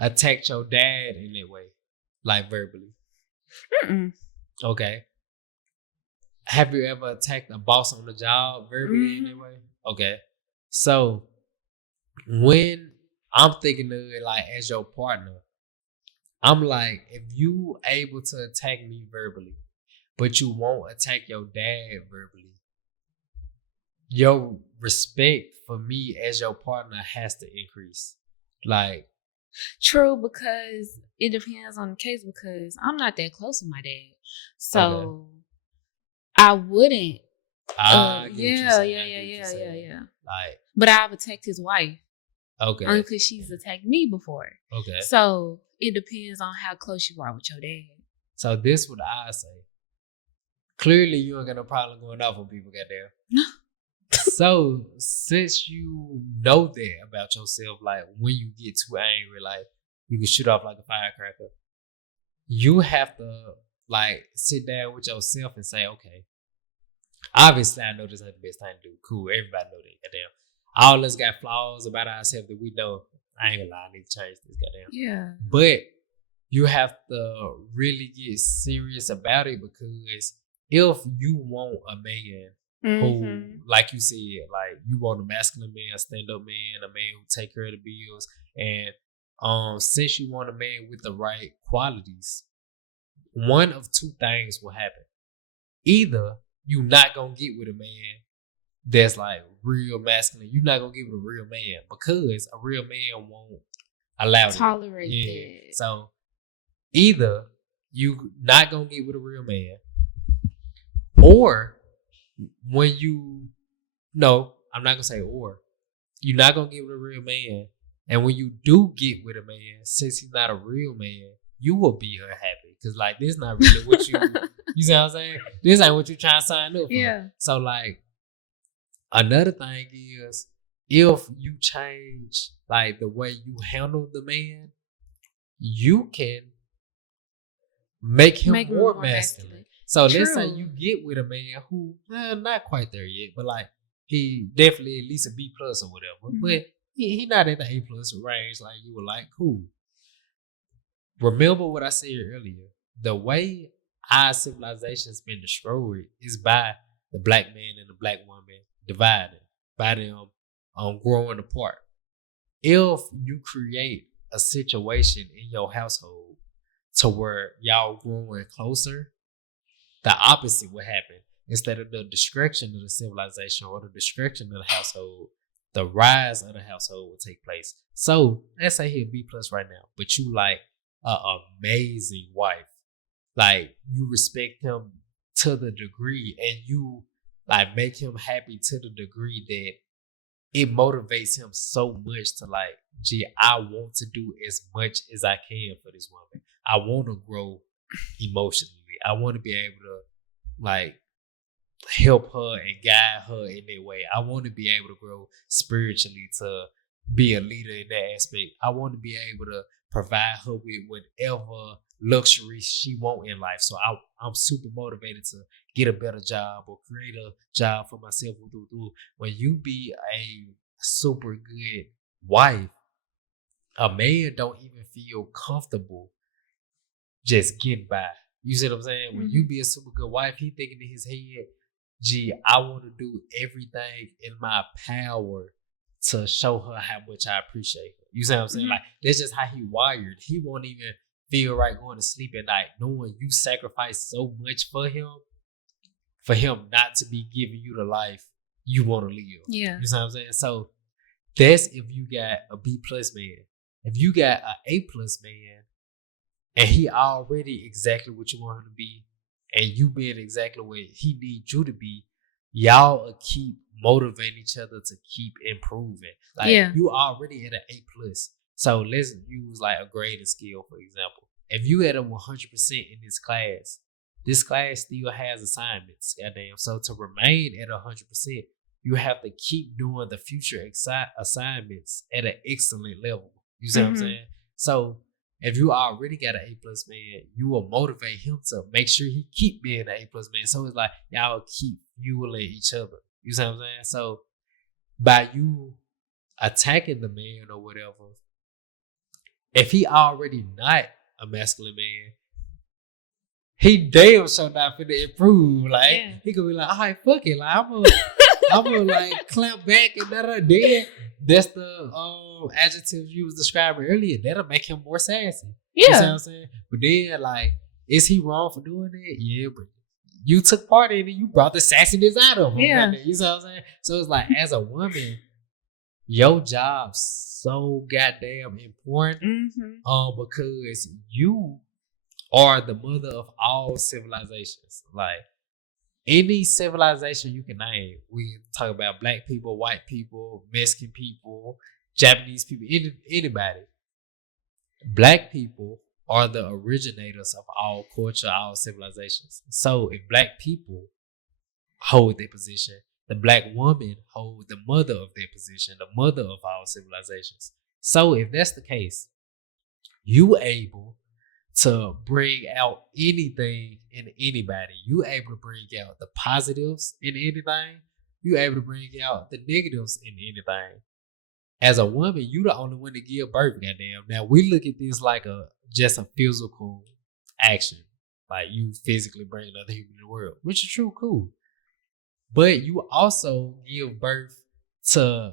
attacked your dad in that way, like verbally? Mm-mm. Okay. Have you ever attacked a boss on the job verbally in that way? Okay. So when I'm thinking of it like as your partner, I'm like, if you able to attack me verbally, but you won't attack your dad verbally, your respect for me as your partner has to increase. Like, True, because it depends on the case. Because I'm not that close with my dad, so I wouldn't. Yeah. Like, but I've attacked his wife. Okay. Only because she's attacked me before. Okay. So it depends on how close you are with your dad. So this what I say. Clearly, you ain't got no problem going off on people, goddamn. So since you know that about yourself, like when you get too angry, like you can shoot off like a firecracker. You have to like sit down with yourself and say, okay, obviously I know this ain't the best thing to do. Cool, everybody know that, goddamn. All of us got flaws about ourselves that we know. I ain't gonna lie, I need to change this, goddamn. Yeah. But you have to really get serious about it, because if you want a man who, like you said, like you want a masculine man, a stand-up man, a man who take care of the bills, and since you want a man with the right qualities, one of two things will happen. Either you not gonna get with a man that's like real masculine. You're not gonna get with a real man, because a real man won't allow tolerate that. So either you not gonna get with a real man, or when you I'm not gonna say or, you're not gonna get with a real man, and when you do get with a man, since he's not a real man, you will be unhappy, because like this not really what you you see what I'm saying? This ain't what you trying to sign up for. Yeah. So like another thing is, if you change like the way you handle the man, you can make him more masculine. So let's say you get with a man who not quite there yet, but like he definitely at least a B plus or whatever. But he not at the A plus range like you were like, cool. Remember what I said earlier. The way our civilization's been destroyed is by the black man and the black woman dividing, by them growing apart. If you create a situation in your household to where y'all growing closer, the opposite will happen. Instead of the destruction of the civilization or the destruction of the household, the rise of the household will take place. So let's say he a B plus right now, but you like an amazing wife. Like you respect him to the degree, and you like make him happy to the degree that it motivates him so much to like, gee, I want to do as much as I can for this woman. I want to grow emotionally. I want to be able to like help her and guide her in that way. I want to be able to grow spiritually to be a leader in that aspect. I want to be able to provide her with whatever luxury she want in life. So I'm super motivated to get a better job or create a job for myself. When you be a super good wife, a man don't even feel comfortable just getting by. You see what I'm saying? When you be a super good wife, he thinking in his head, gee, I want to do everything in my power to show her how much I appreciate her. You see what I'm saying? Like, that's just how he wired. He won't even feel right going to sleep at night, knowing you sacrifice so much for him not to be giving you the life you want to live. Yeah. You see what I'm saying? So that's if you got a B plus man. If you got an A plus man, and he already exactly what you want him to be, and you being exactly what he needs you to be, y'all will keep motivating each other to keep improving. Like you already at an A plus. So let's use like a grading scale, for example. If you at a 100% in this class still has assignments, goddamn. So to remain at 100%, you have to keep doing the future assignments at an excellent level. You see what I'm saying? So if you already got an A plus man, you will motivate him to make sure he keep being an A plus man. So it's like y'all keep fueling each other. You see what I'm saying? So by you attacking the man or whatever, if he already not a masculine man, he damn sure not finna improve. Like he could be like, all right, fuck it. Like I'm gonna like clamp back and then that's the adjectives you was describing earlier. That'll make him more sassy. Yeah. You see what I'm saying? But then like, is he wrong for doing that? Yeah, but you took part in it. You brought the sassiness out of him. Yeah. You see what I'm saying? So it's like, as a woman, your job's so goddamn important. Because you are the mother of all civilizations. Like any civilization you can name, we can talk about black people, white people, Mexican people, Japanese people, anybody. Black people are the originators of all culture, all civilizations. So if black people hold their position, the black woman hold the mother of their position, the mother of all civilizations. So if that's the case, you able to bring out anything in anybody. You able to bring out the positives in anything. You able to bring out the negatives in anything. As a woman, you the only one to give birth, goddamn. Now we look at this like just a physical action. Like you physically bring another human in the world, which is true, cool. But you also give birth to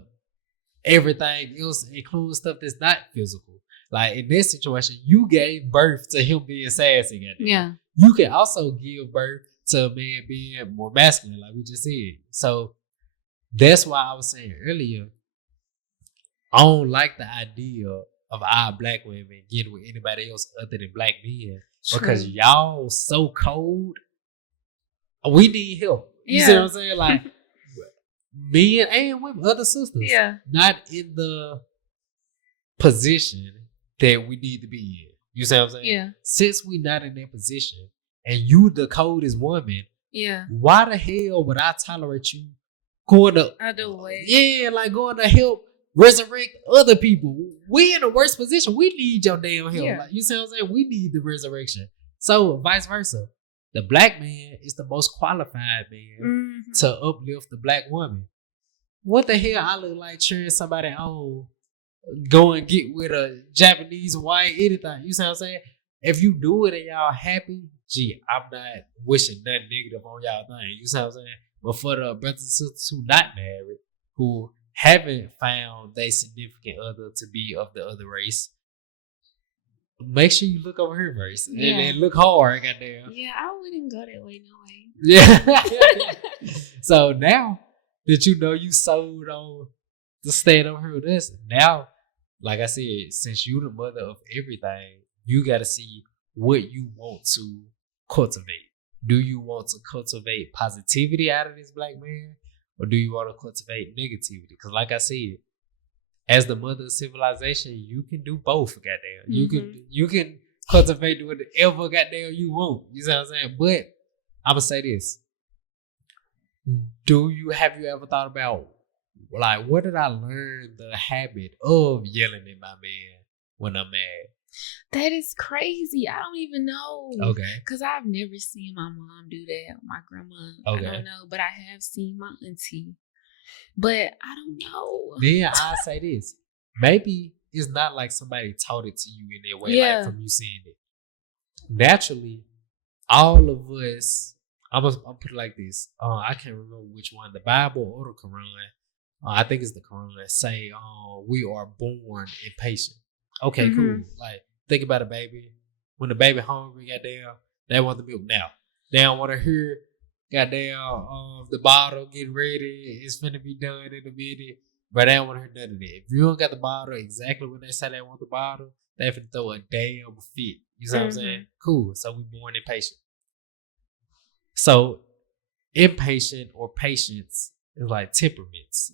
everything else, including stuff that's not physical. Like in this situation, you gave birth to him being sassy. Goddamn. Yeah. You can also give birth to a man being more masculine, like we just said. So that's why I was saying earlier, I don't like the idea of our black women getting with anybody else other than black men. True. Because y'all so cold. We need help. You see what I'm saying? Like men and women, other sisters. Yeah. Not in the position that we need to be in. You see what I'm saying? Yeah. Since we not in that position and you the coldest woman, why the hell would I tolerate you going to other way? Yeah, like going to help resurrect other people. We in a worse position. We need your damn help. Yeah. Like, you see what I'm saying? We need the resurrection. So vice versa. The black man is the most qualified man to uplift the black woman. What the hell I look like cheering somebody on, go and get with a Japanese white, anything. You see what I'm saying? If you do it and y'all happy, gee, I'm not wishing nothing negative on y'all thing. You see what I'm saying? But for the brothers and sisters who not married, who haven't found their significant other to be of the other race, make sure you look over her first. Yeah. And look hard, goddamn. Yeah, I wouldn't go that way, no way. Yeah. So now that you know you sold on to stand over here with us, now, like I said, since you the mother of everything, you got to see what you want to cultivate. Do you want to cultivate positivity out of this black man? Or do you want to cultivate negativity? Because like I said, as the mother of civilization, you can do both, goddamn. You can cultivate whatever goddamn you want. You see what I'm saying? But I'm gonna say this. Have you ever thought about, like, where did I learn the habit of yelling at my man when I'm mad? That is crazy. I don't even know. Okay. Because I've never seen my mom do that. My grandma. Okay. I don't know. But I have seen my auntie. But I don't know. Then I say this. Maybe it's not like somebody taught it to you in that way, like from you seeing it. Naturally, all of us, I'm gonna put it like this. I can't remember which one, the Bible or the Quran. I think it's the Quran that say we are born impatient. Okay, cool. Like, think about a baby. When the baby hungry, goddamn, they want the milk now. They don't want to hear, goddamn, the bottle getting ready. It's finna be done in a minute. But they don't want to hear none of that. If you don't got the bottle exactly when they say they want the bottle, they finna throw a damn fit. You see what I'm saying? Cool. So we born impatient. So impatient or patience is like temperaments,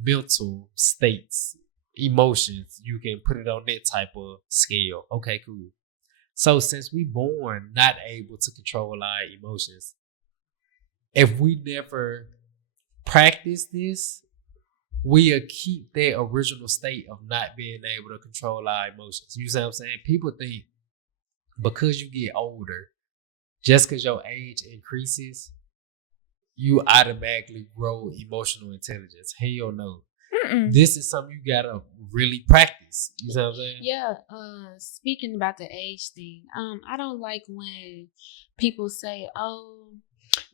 mental states, emotions. You can put it on that type of scale. Okay, cool. So since we born not able to control our emotions, if we never practice this, we'll keep that original state of not being able to control our emotions. You see what I'm saying? People think because you get older, just because your age increases, you automatically grow emotional intelligence. Hell no. This is something you gotta really practice. You know what I'm saying? Yeah. Speaking about the age thing, I don't like when people say, "Oh,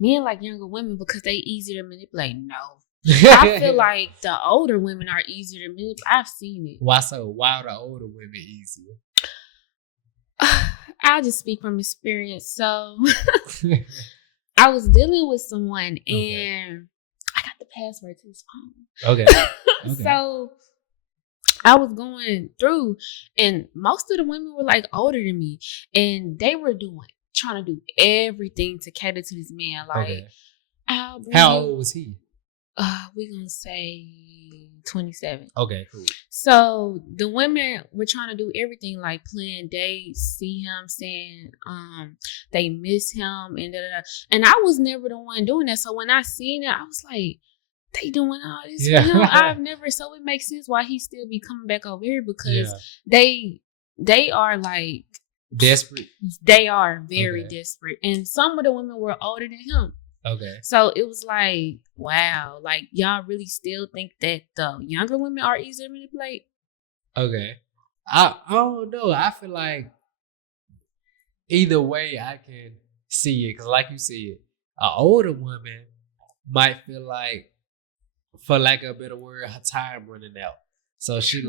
men like younger women because they easier to manipulate." No, I feel like the older women are easier to manipulate. I've seen it. Why so? Why are the older women easier? I'll just speak from experience. So I was dealing with someone and I got the password to his phone. Okay. So I was going through, and most of the women were like older than me, and they were trying to do everything to cater to this man. Like, how old was he? We gonna say 27. Okay, cool. So the women were trying to do everything, like plan dates, see him, saying they miss him, and and I was never the one doing that. So when I seen it, I was like, they doing all this for him. I've never. So it makes sense why he still be coming back over here, because they are like desperate. They are very desperate, and some of the women were older than him. Okay. So it was like, wow, like y'all really still think that the younger women are easier to manipulate? Okay. I don't know. I feel like either way I can see it. Because like you said, an older woman might feel like, for lack of a better word, her time running out. So she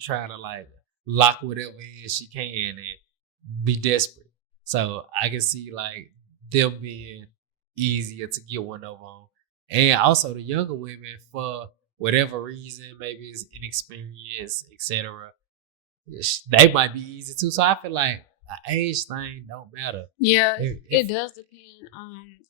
trying to like lock whatever in she can and be desperate. So I can see like them being easier to get one over on. And also the younger women, for whatever reason, maybe it's inexperience, etc., they might be easy too. So I feel like the age thing don't matter. Yeah, it does depend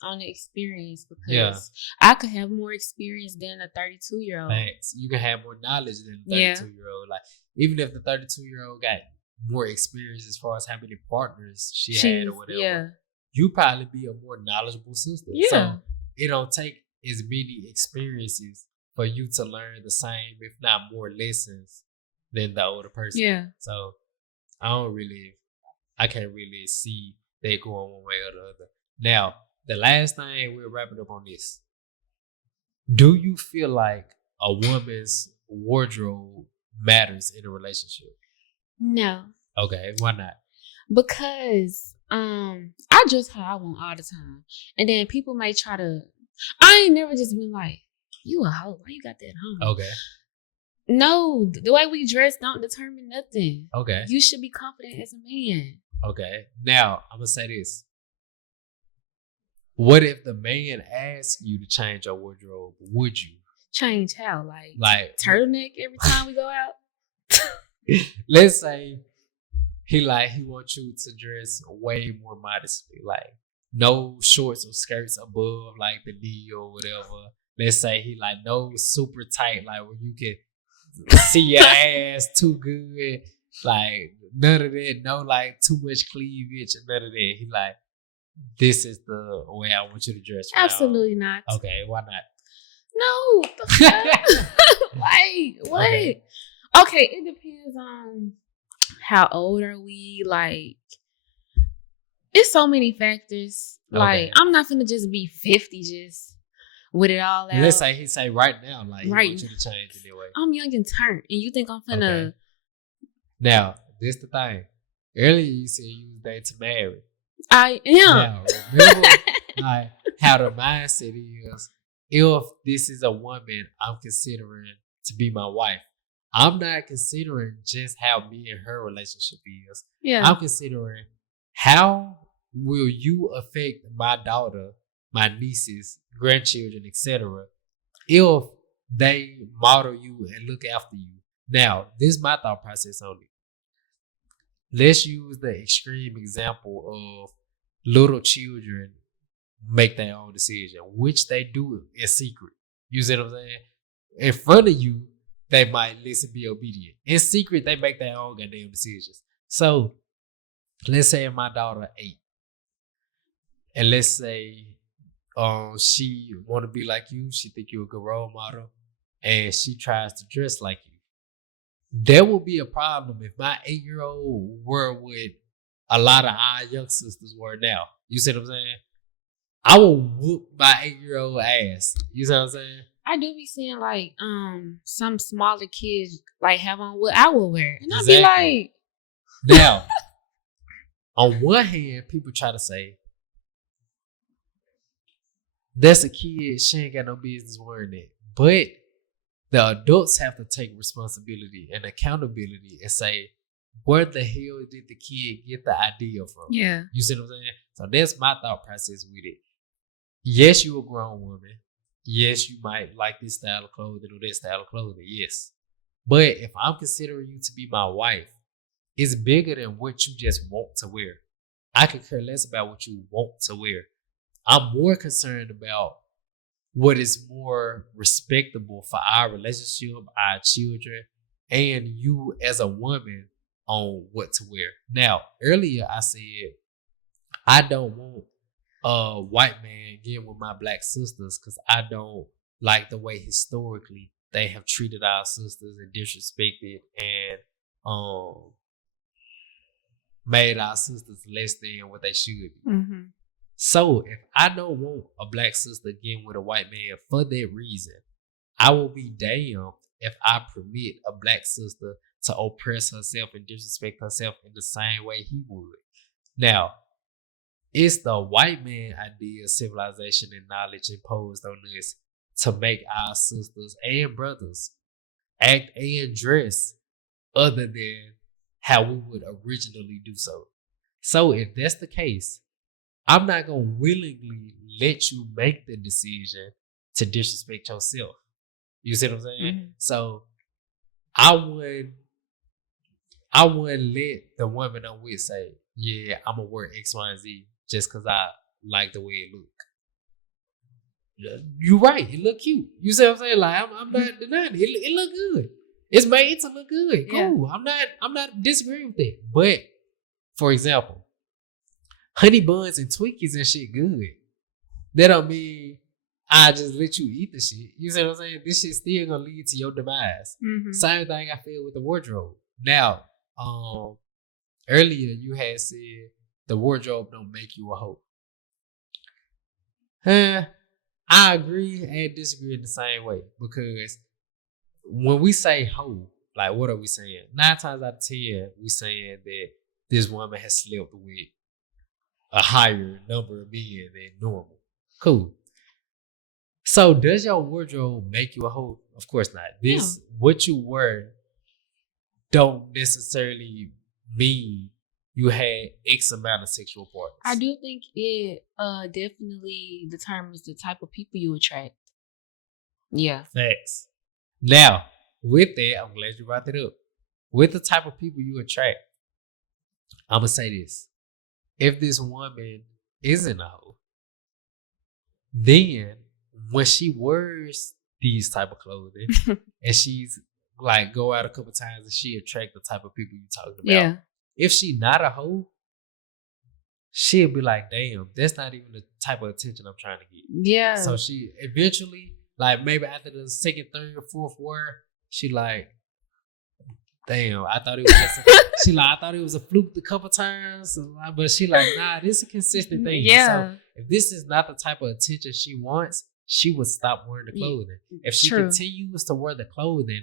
on the experience, because I could have more experience than a 32-year-old. Thanks. You can have more knowledge than a 32-year-old. Like, even if the 32-year-old got more experience as far as how many partners she had or whatever, you probably be a more knowledgeable sister. Yeah. So it don't take as many experiences for you to learn the same, if not more lessons than the older person. Yeah. So I can't really see that going one way or the other. Now, the last thing, we're wrapping up on this. Do you feel like a woman's wardrobe matters in a relationship? No. Okay, why not? Because I dress how I want all the time. And then people may try to, I ain't never just been like, you a hoe, why you got that on? Okay. No, the way we dress don't determine nothing. Okay. You should be confident as a man. Okay. Now, I'm going to say this. What if the man asks you to change your wardrobe? Would you? Change how? Like turtleneck every time we go out? Let's say he wants you to dress way more modestly. Like, no shorts or skirts above like the knee or whatever. Let's say he like no super tight, like where you can see your ass too good. Like, none of that. No, like, too much cleavage and none of that. He like, this is the way I want you to dress. Absolutely not. Okay, why not? No. Like, what? Okay, it depends on how old are we. Like, it's so many factors. Like, I'm not finna just be 50 just with it all out. Let's say he say right now, like, he wants you to change anyway. I'm young and turned, and you think I'm finna... Okay. Now, this the thing. Earlier you said you was dating to marry. I am. Now, remember like, how the mindset is, if this is a woman I'm considering to be my wife, I'm not considering just how me and her relationship is. Yeah. I'm considering how will you affect my daughter, my nieces, grandchildren, etc., if they model you and look after you. Now, this is my thought process on it. Let's use the extreme example of little children make their own decision, which they do in secret. You see what I'm saying? In front of you, they might listen, be obedient. In secret, they make their own goddamn decisions. So, let's say my daughter 8, and let's say she want to be like you. She think you're a good role model, and she tries to dress like you. There will be a problem if my 8-year-old were what a lot of our young sisters were now. You see what I'm saying? I will whoop my 8-year-old ass. You see what I'm saying? I do be seeing like some smaller kids like have on what I will wear, and I'll be like, now, on one hand, people try to say that's a kid, she ain't got no business wearing it, but the adults have to take responsibility and accountability and say, where the hell did the kid get the idea from? Yeah. You see what I'm saying? So that's my thought process with it. Yes, you a grown woman. Yes, you might like this style of clothing or that style of clothing. Yes. But if I'm considering you to be my wife, it's bigger than what you just want to wear. I could care less about what you want to wear. I'm more concerned about what is more respectable for our relationship, our children, and you as a woman on what to wear. Now, earlier I said I don't want a white man getting with my black sisters because I don't like the way historically they have treated our sisters and disrespected and made our sisters less than what they should be. Mm-hmm. So if I don't want a black sister getting with a white man for that reason, I will be damned if I permit a black sister to oppress herself and disrespect herself in the same way he would. Now, it's the white man idea of civilization and knowledge imposed on us to make our sisters and brothers act and dress other than how we would originally do so. So if that's the case, I'm not going to willingly let you make the decision to disrespect yourself. You see what I'm saying? Mm-hmm. So I wouldn't let the woman I'm with say, yeah, I'm going to wear X, Y, and Z just because I like the way it look. You're right. It look cute. You see what I'm saying? Like, I'm not denying it. It look good. It's made to look good. Cool. Yeah. I'm not disagreeing with that. But, for example, honey buns and Twinkies and shit good. That don't mean I just let you eat the shit. You see what I'm saying? This shit still gonna lead to your demise. Mm-hmm. Same thing I feel with the wardrobe. Now, earlier you had said the wardrobe don't make you a hoe. I agree and disagree in the same way because when we say hoe, like what are we saying? 9 times out of 10, we saying that this woman has slept with a higher number of men than normal. Cool. So does your wardrobe make you a hoe? Of course not. What you wear don't necessarily mean you had X amount of sexual partners. I do think it definitely determines the type of people you attract. Yeah. Facts. Now, with that, I'm glad you brought that up. With the type of people you attract, I'm going to say this. If this woman isn't a hoe, then when she wears these type of clothing and she's like go out a couple times and she attract the type of people you talking about. Yeah. If she not a hoe, she'll be like, damn, that's not even the type of attention I'm trying to get. Yeah. So she eventually, like maybe after the second, third, fourth wear, she like, damn, I thought it was just I thought it was a fluke a couple times, but she like, nah, this is a consistent thing. Yeah. So if this is not the type of attention she wants, she would stop wearing the clothing. If she continues to wear the clothing,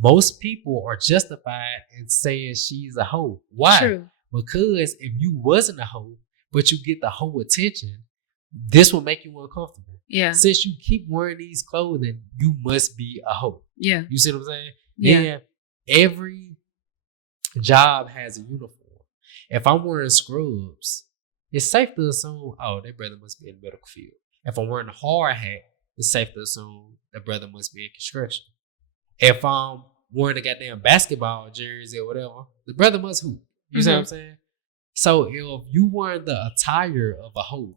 most people are justified in saying she's a hoe. Why? True. Because if you wasn't a hoe, but you get the hoe attention, this will make you uncomfortable. Yeah. Since you keep wearing these clothing, you must be a hoe. Yeah. You see what I'm saying? Yeah. And every job has a uniform. If I'm wearing scrubs, it's safe to assume, oh, that brother must be in the medical field. If I'm wearing a hard hat, it's safe to assume that brother must be in construction. If I'm wearing a goddamn basketball jersey or whatever, the brother must hoop. You see what I'm saying? So if you wearing the attire of a hoe,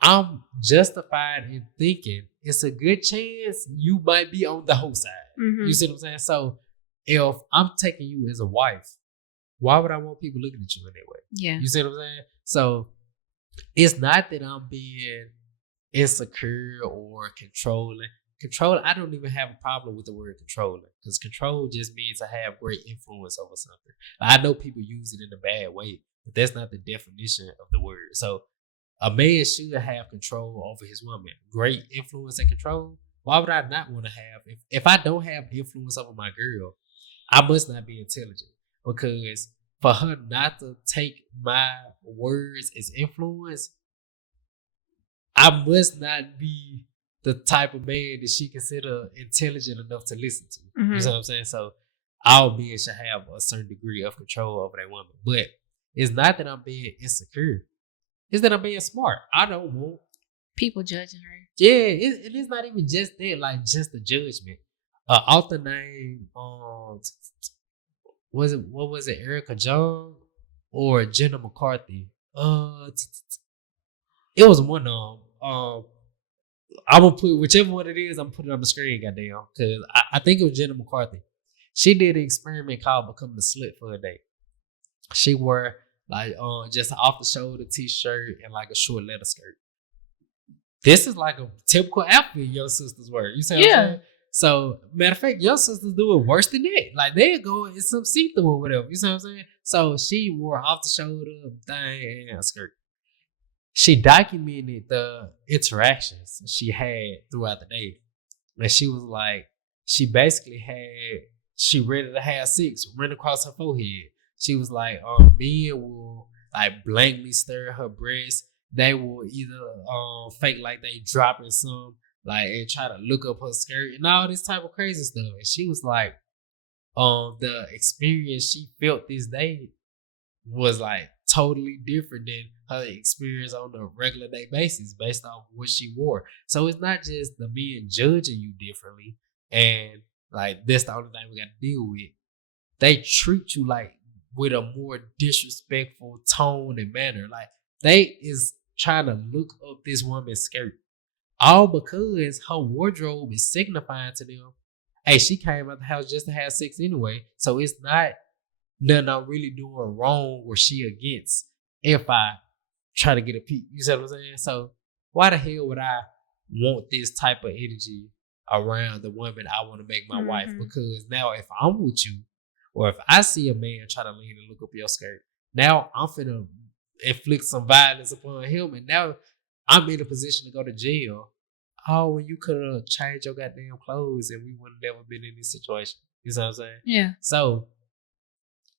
I'm justified in thinking it's a good chance you might be on the hoe side. You see what I'm saying? So if I'm taking you as a wife, why would I want people looking at you in that way? Yeah. You see what I'm saying? So it's not that I'm being insecure or controlling. I don't even have a problem with the word controlling because control just means to have great influence over something. I know people use it in a bad way, but that's not the definition of the word. So a man should have control over his woman. Great influence and control. Why would I not want to have? If I don't have influence over my girl, I must not be intelligent. Because for her not to take my words as influence, I must not be the type of man that she consider intelligent enough to listen to. You know what I'm saying? So all men should have a certain degree of control over that woman. But it's not that I'm being insecure. It's that I'm being smart. I don't want people judging her. Yeah, it is not even just that, like just the judgment. Author name, what was it, Erica Jong or Jenna McCarthy? It was one of them. I'm gonna put whichever one it is. I'm putting it on the screen, goddamn, because I think it was Jenna McCarthy. She did an experiment called "Becoming a Slut for a Day." She wore like just an off the shoulder t-shirt and like a short leather skirt. This is like a typical outfit your sisters wear. You see what I'm saying? So, matter of fact, your sisters do it worse than that. Like, they go in some see-through or whatever. You see what I'm saying? So, she wore off the shoulder thing and a skirt. She documented the interactions she had throughout the day. And she was like, she basically she ready to have sex run across her forehead. She was like, men will like blankly stare at her breasts. They will either fake like they dropping some, like, and try to look up her skirt and all this type of crazy stuff. And she was like, the experience she felt this day was like totally different than her experience on a regular day basis based off what she wore. So it's not just the men judging you differently, and like that's the only thing we got to deal with. They treat you like with a more disrespectful tone and manner. Like, they is trying to look up this woman's skirt, all because her wardrobe is signifying to them, hey, she came out the house just to have sex anyway. So it's not nothing I'm really doing wrong or she against if I try to get a peek. You see what I'm saying? So why the hell would I want this type of energy around the woman I want to make my wife? Because now if I'm with you, or if I see a man try to lean and look up your skirt, now I'm finna inflict some violence upon him, and now I'm in a position to go to jail. Oh, when you could have changed your goddamn clothes and we would have never been in this situation. You see what I'm saying? Yeah. So,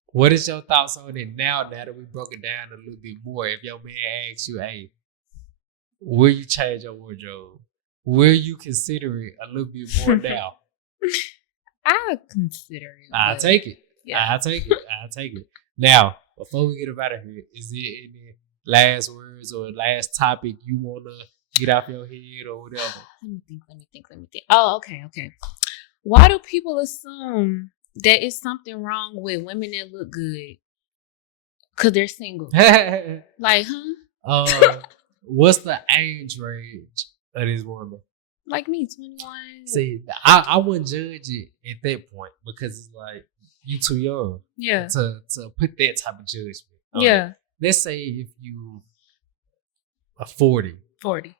what is your thoughts on it now that we broke it down a little bit more? If your man asks you, hey, will you change your wardrobe? Will you consider it a little bit more now? I'll consider it. I'll take it. Yeah. I'll take it. Now, before we get up out of here, is there any last words or last topic you want to get off your head or whatever? Let me think. Oh, okay. Why do people assume that it's something wrong with women that look good because they're single? Like, huh? What's the age range of this woman? Like me, 21. See, I wouldn't judge it at that point because it's like, you too young. Yeah. To put that type of judgment. Yeah. Let's say if you are 40. 40.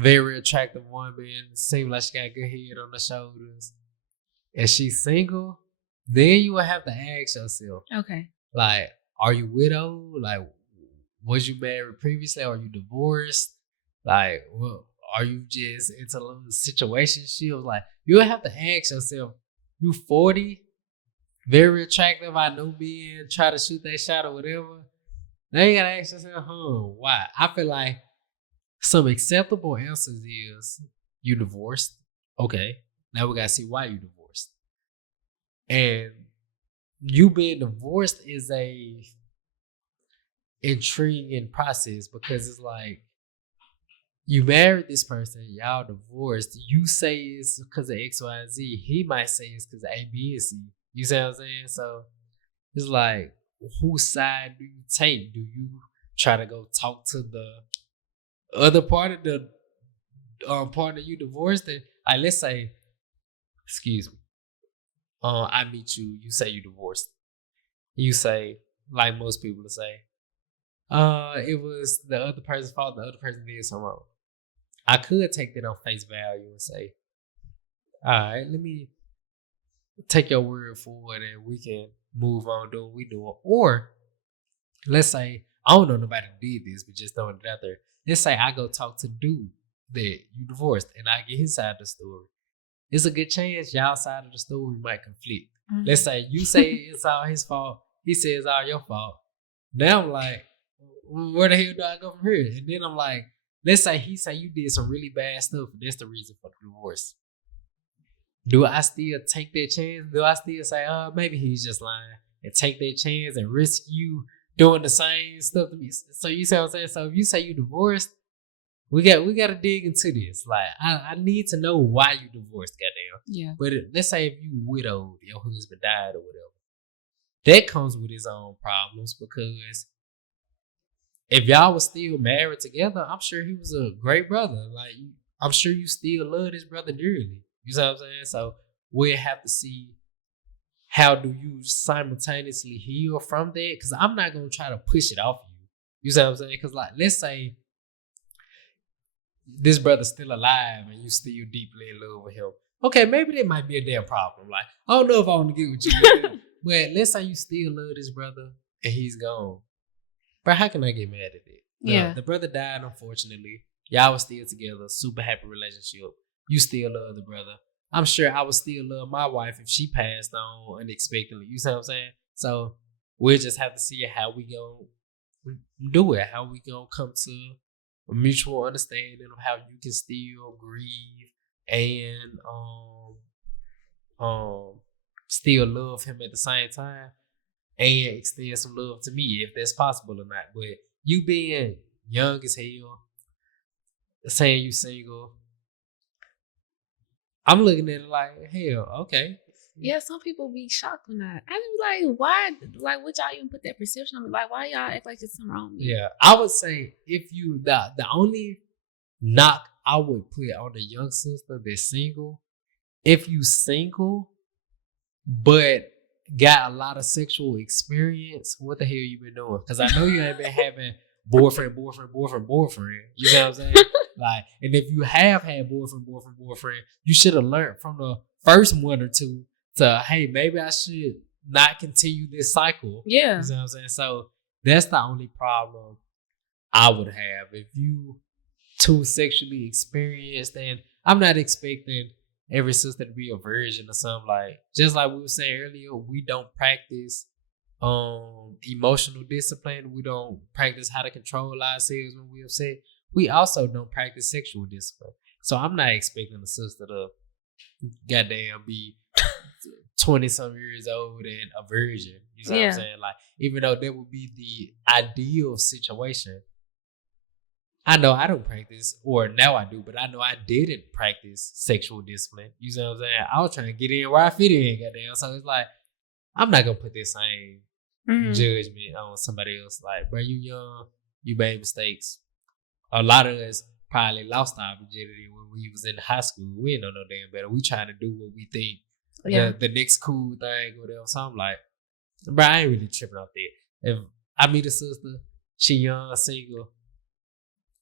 Very attractive woman, seems like she got good head on the shoulders, and she's single, then you will have to ask yourself, okay, like, are you widowed? Like, was you married previously? Are you divorced? Like, well, are you just into a little situationship? Like, you'll have to ask yourself, you 40, very attractive, I know men try to shoot that shot or whatever. Now you gotta ask yourself, why? I feel like some acceptable answers is you divorced. Okay, now we gotta see why you divorced. And you being divorced is a intriguing process because it's like, you married this person, y'all divorced. You say it's because of X, Y, and Z. He might say it's because of A, B, and C. You see what I'm saying? So it's like, whose side do you take? Do you try to go talk to the other part of the partner you divorced? And let's say, excuse me, I meet you. You say you divorced. You say, like most people say, it was the other person's fault. The other person did something wrong. I could take that on face value and say, all right, let me take your word for it and we can move on, do what we do. Or let's say, I don't know nobody did this, but just throwing it out there. Let's say I go talk to dude that you divorced and I get his side of the story. It's a good chance y'all side of the story might conflict. Mm-hmm. Let's say you say it's all his fault. He says it's all your fault. Now I'm like, where the hell do I go from here? And then I'm like, let's say he say you did some really bad stuff and that's the reason for the divorce. Do I still take that chance? Do I still say, maybe he's just lying, and take that chance and risk you doing the same stuff to me? So you see what I'm saying? So if you say you divorced, we gotta dig into this. Like, I need to know why you divorced, goddamn. Yeah. But let's say if you widowed, your husband died or whatever, that comes with its own problems because if y'all was still married together, I'm sure he was a great brother. Like, I'm sure you still love this brother dearly. You know what I'm saying? So we'll have to see how do you simultaneously heal from that? Because I'm not gonna try to push it off you. You know what I'm saying? Because like, let's say this brother's still alive and you still deeply in love with him. Okay, maybe that might be a damn problem. Like, I don't know if I want to get with you, but let's say you still love this brother and he's gone. But how can I get mad at it? Yeah. The brother died, unfortunately. Y'all was still together, super happy relationship. You still love the brother. I'm sure I would still love my wife if she passed on unexpectedly. You see what I'm saying? So we'll just have to see how we gonna do it, how we gonna come to a mutual understanding of how you can still grieve and still love him at the same time and extend some love to me if that's possible or not. But you being young as hell, saying you single, I'm looking at it like, hell, okay. Yeah, some people be shocked when I be like, why? Like, would y'all even put that perception on me? Like, why y'all act like there's something wrong with me? Yeah, I would say if you the only knock I would put on a young sister that's single, if you single but got a lot of sexual experience, what the hell you been doing? Because I know you ain't been having boyfriend. You know what I'm saying? Like, and if you have had boyfriend, you should have learned from the first one or two to, hey, maybe I should not continue this cycle. Yeah. You know what I'm saying? So that's the only problem I would have. If you too sexually experienced, and I'm not expecting every sister to be a virgin or something. Like, just like we were saying earlier, we don't practice emotional discipline. We don't practice how to control ourselves when we're upset. We also don't practice sexual discipline. So I'm not expecting a sister to goddamn be 20-some years old and a virgin. You know what I'm saying? Like, even though that would be the ideal situation, I know I don't practice, or now I do, but I know I didn't practice sexual discipline. You know what I'm saying? I was trying to get in where I fit in, goddamn. So it's like, I'm not gonna put this same judgment on somebody else. Like, bro, you young, you made mistakes. A lot of us probably lost our virginity when we was in high school. We didn't know no damn better. We trying to do what we think the next cool thing or whatever. So I'm like, bro, I ain't really tripping off that. If I meet a sister, she young, single,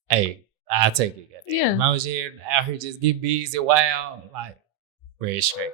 hey, I'll take it, goddamn. Yeah. If I was out here just getting busy, wild, like, red straight, goddamn.